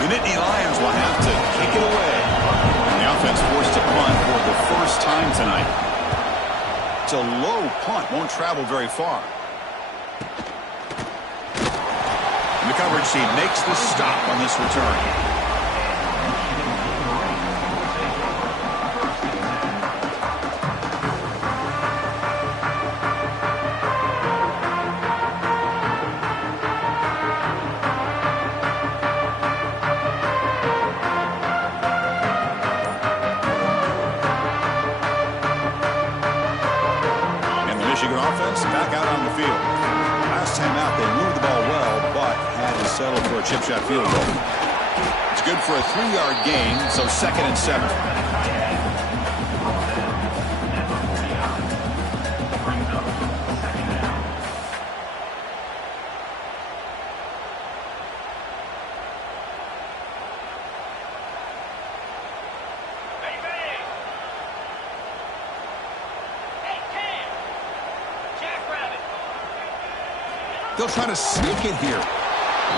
The Nittany Lions will have to kick it away. And the offense forced to punt for the first time tonight. It's a low punt, won't travel very far. And the coverage team makes the stop on this return. Michigan offense back out on the field. Last time out, they moved the ball well, but had to settle for a chip shot field goal. It's good for a 3-yard gain, so 2nd and 7. They'll try to sneak it here.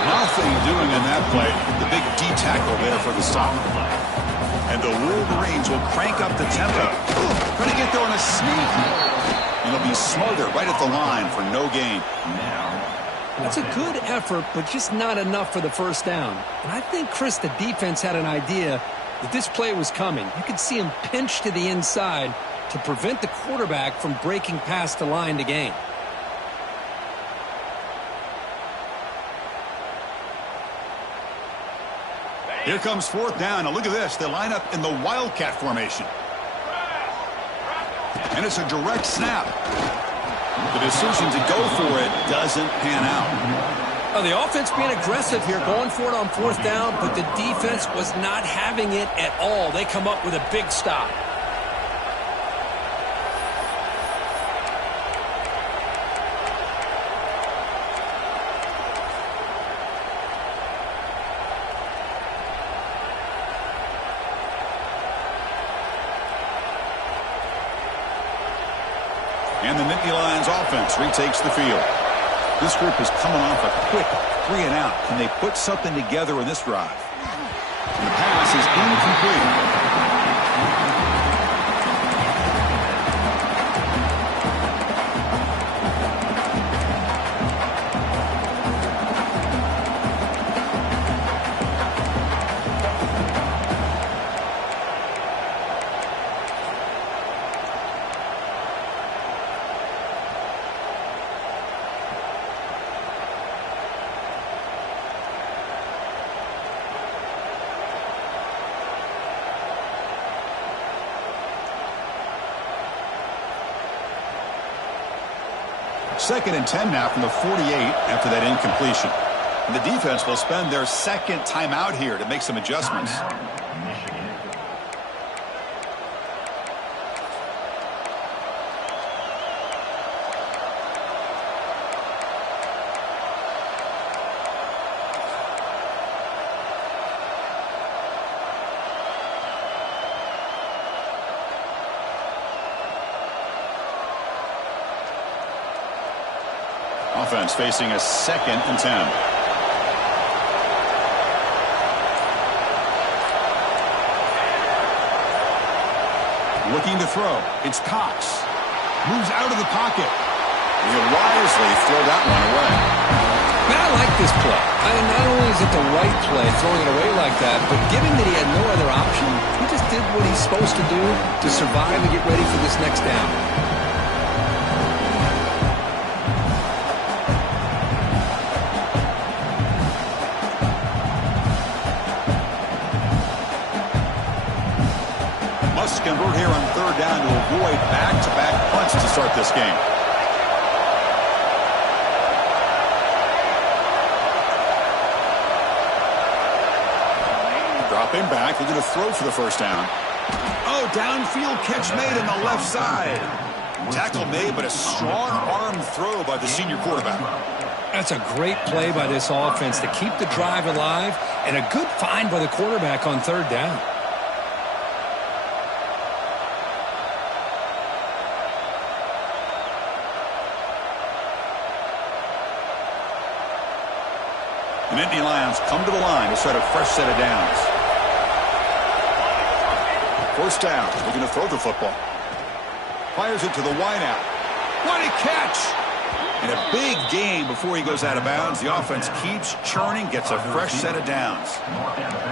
Nothing doing in that play. The big D tackle there for the stop. And the Wolverines will crank up the tempo. Trying to get there on a sneak. And they'll be smarter right at the line for no gain. That's a good effort, but just not enough for the first down. And I think, Chris, the defense had an idea that this play was coming. You could see him pinch to the inside to prevent the quarterback from breaking past the line to gain. Here comes fourth down. Now look at this. They line up in the Wildcat formation. And it's a direct snap. The decision to go for it doesn't pan out. Well, the offense being aggressive here, going for it on fourth down, but the defense was not having it at all. They come up with a big stop. And the Nittany Lions offense retakes the field. This group is coming off a quick 3-and-out. Can they put something together in this drive? And the pass is incomplete. Second and 10 now from the 48 after that incompletion. And the defense will spend their second timeout here to make some adjustments. Offense facing a second and 10. Looking to throw. It's Cox. Moves out of the pocket. He'll wisely throw that one away. Man, I like this play. Not only is it the right play, throwing it away like that, but given that he had no other option, he just did what he's supposed to do to survive and get ready for this next down. Convert here on third down to avoid back-to-back punts to start this game. Dropping back, they're going to throw for the first down. Oh, downfield catch made on the left side. Tackle made, but a strong arm throw by the senior quarterback. That's a great play by this offense to keep the drive alive, and a good find by the quarterback on third down. The Nittany Lions come to the line to set a fresh set of downs. First down, looking to throw the football. Fires it to the wideout. What a catch! And a big gain before he goes out of bounds. The offense keeps churning, gets a fresh set of downs.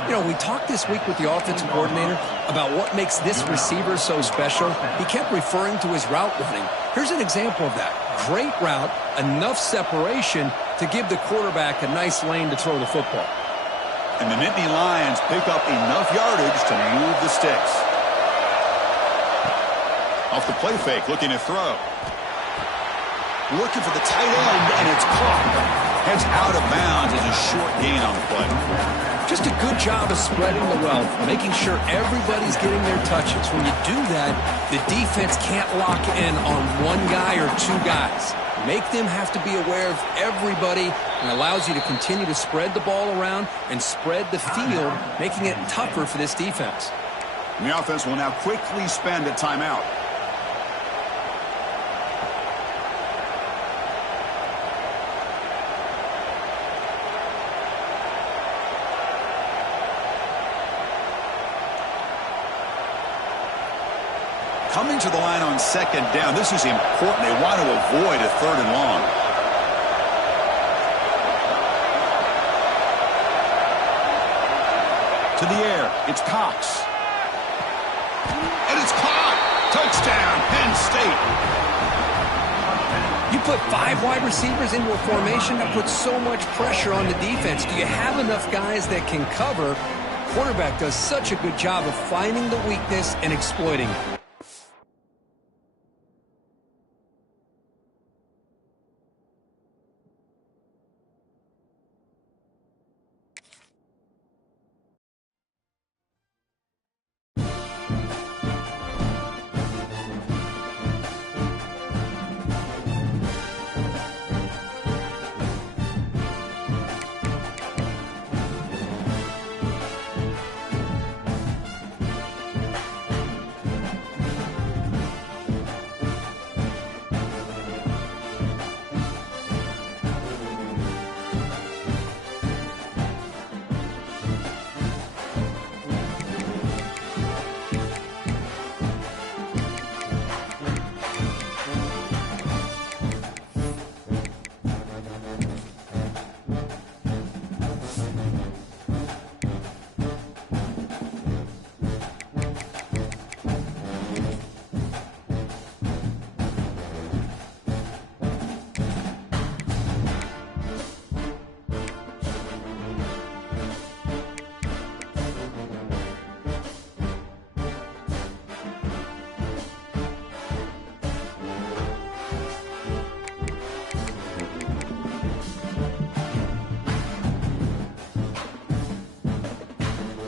You know, we talked this week with the offensive coordinator about what makes this receiver so special. He kept referring to his route running. Here's an example of that. Great route, enough separation to give the quarterback a nice lane to throw the football. And the Nittany Lions pick up enough yardage to move the sticks. Off the play fake, looking to throw. Looking for the tight end, and it's caught. Heads out of bounds as a short gain on the play. Just a good job of spreading the wealth, making sure everybody's getting their touches. When you do that, the defense can't lock in on one guy or two guys. Make them have to be aware of everybody, and allows you to continue to spread the ball around and spread the field, making it tougher for this defense. And the offense will now quickly spend a timeout. Coming to the line on second down. This is important. They want to avoid a third and long. To the air, it's Cox. And it's caught. Touchdown, Penn State. You put 5 wide receivers into a formation that puts so much pressure on the defense. Do you have enough guys that can cover? Quarterback does such a good job of finding the weakness and exploiting it.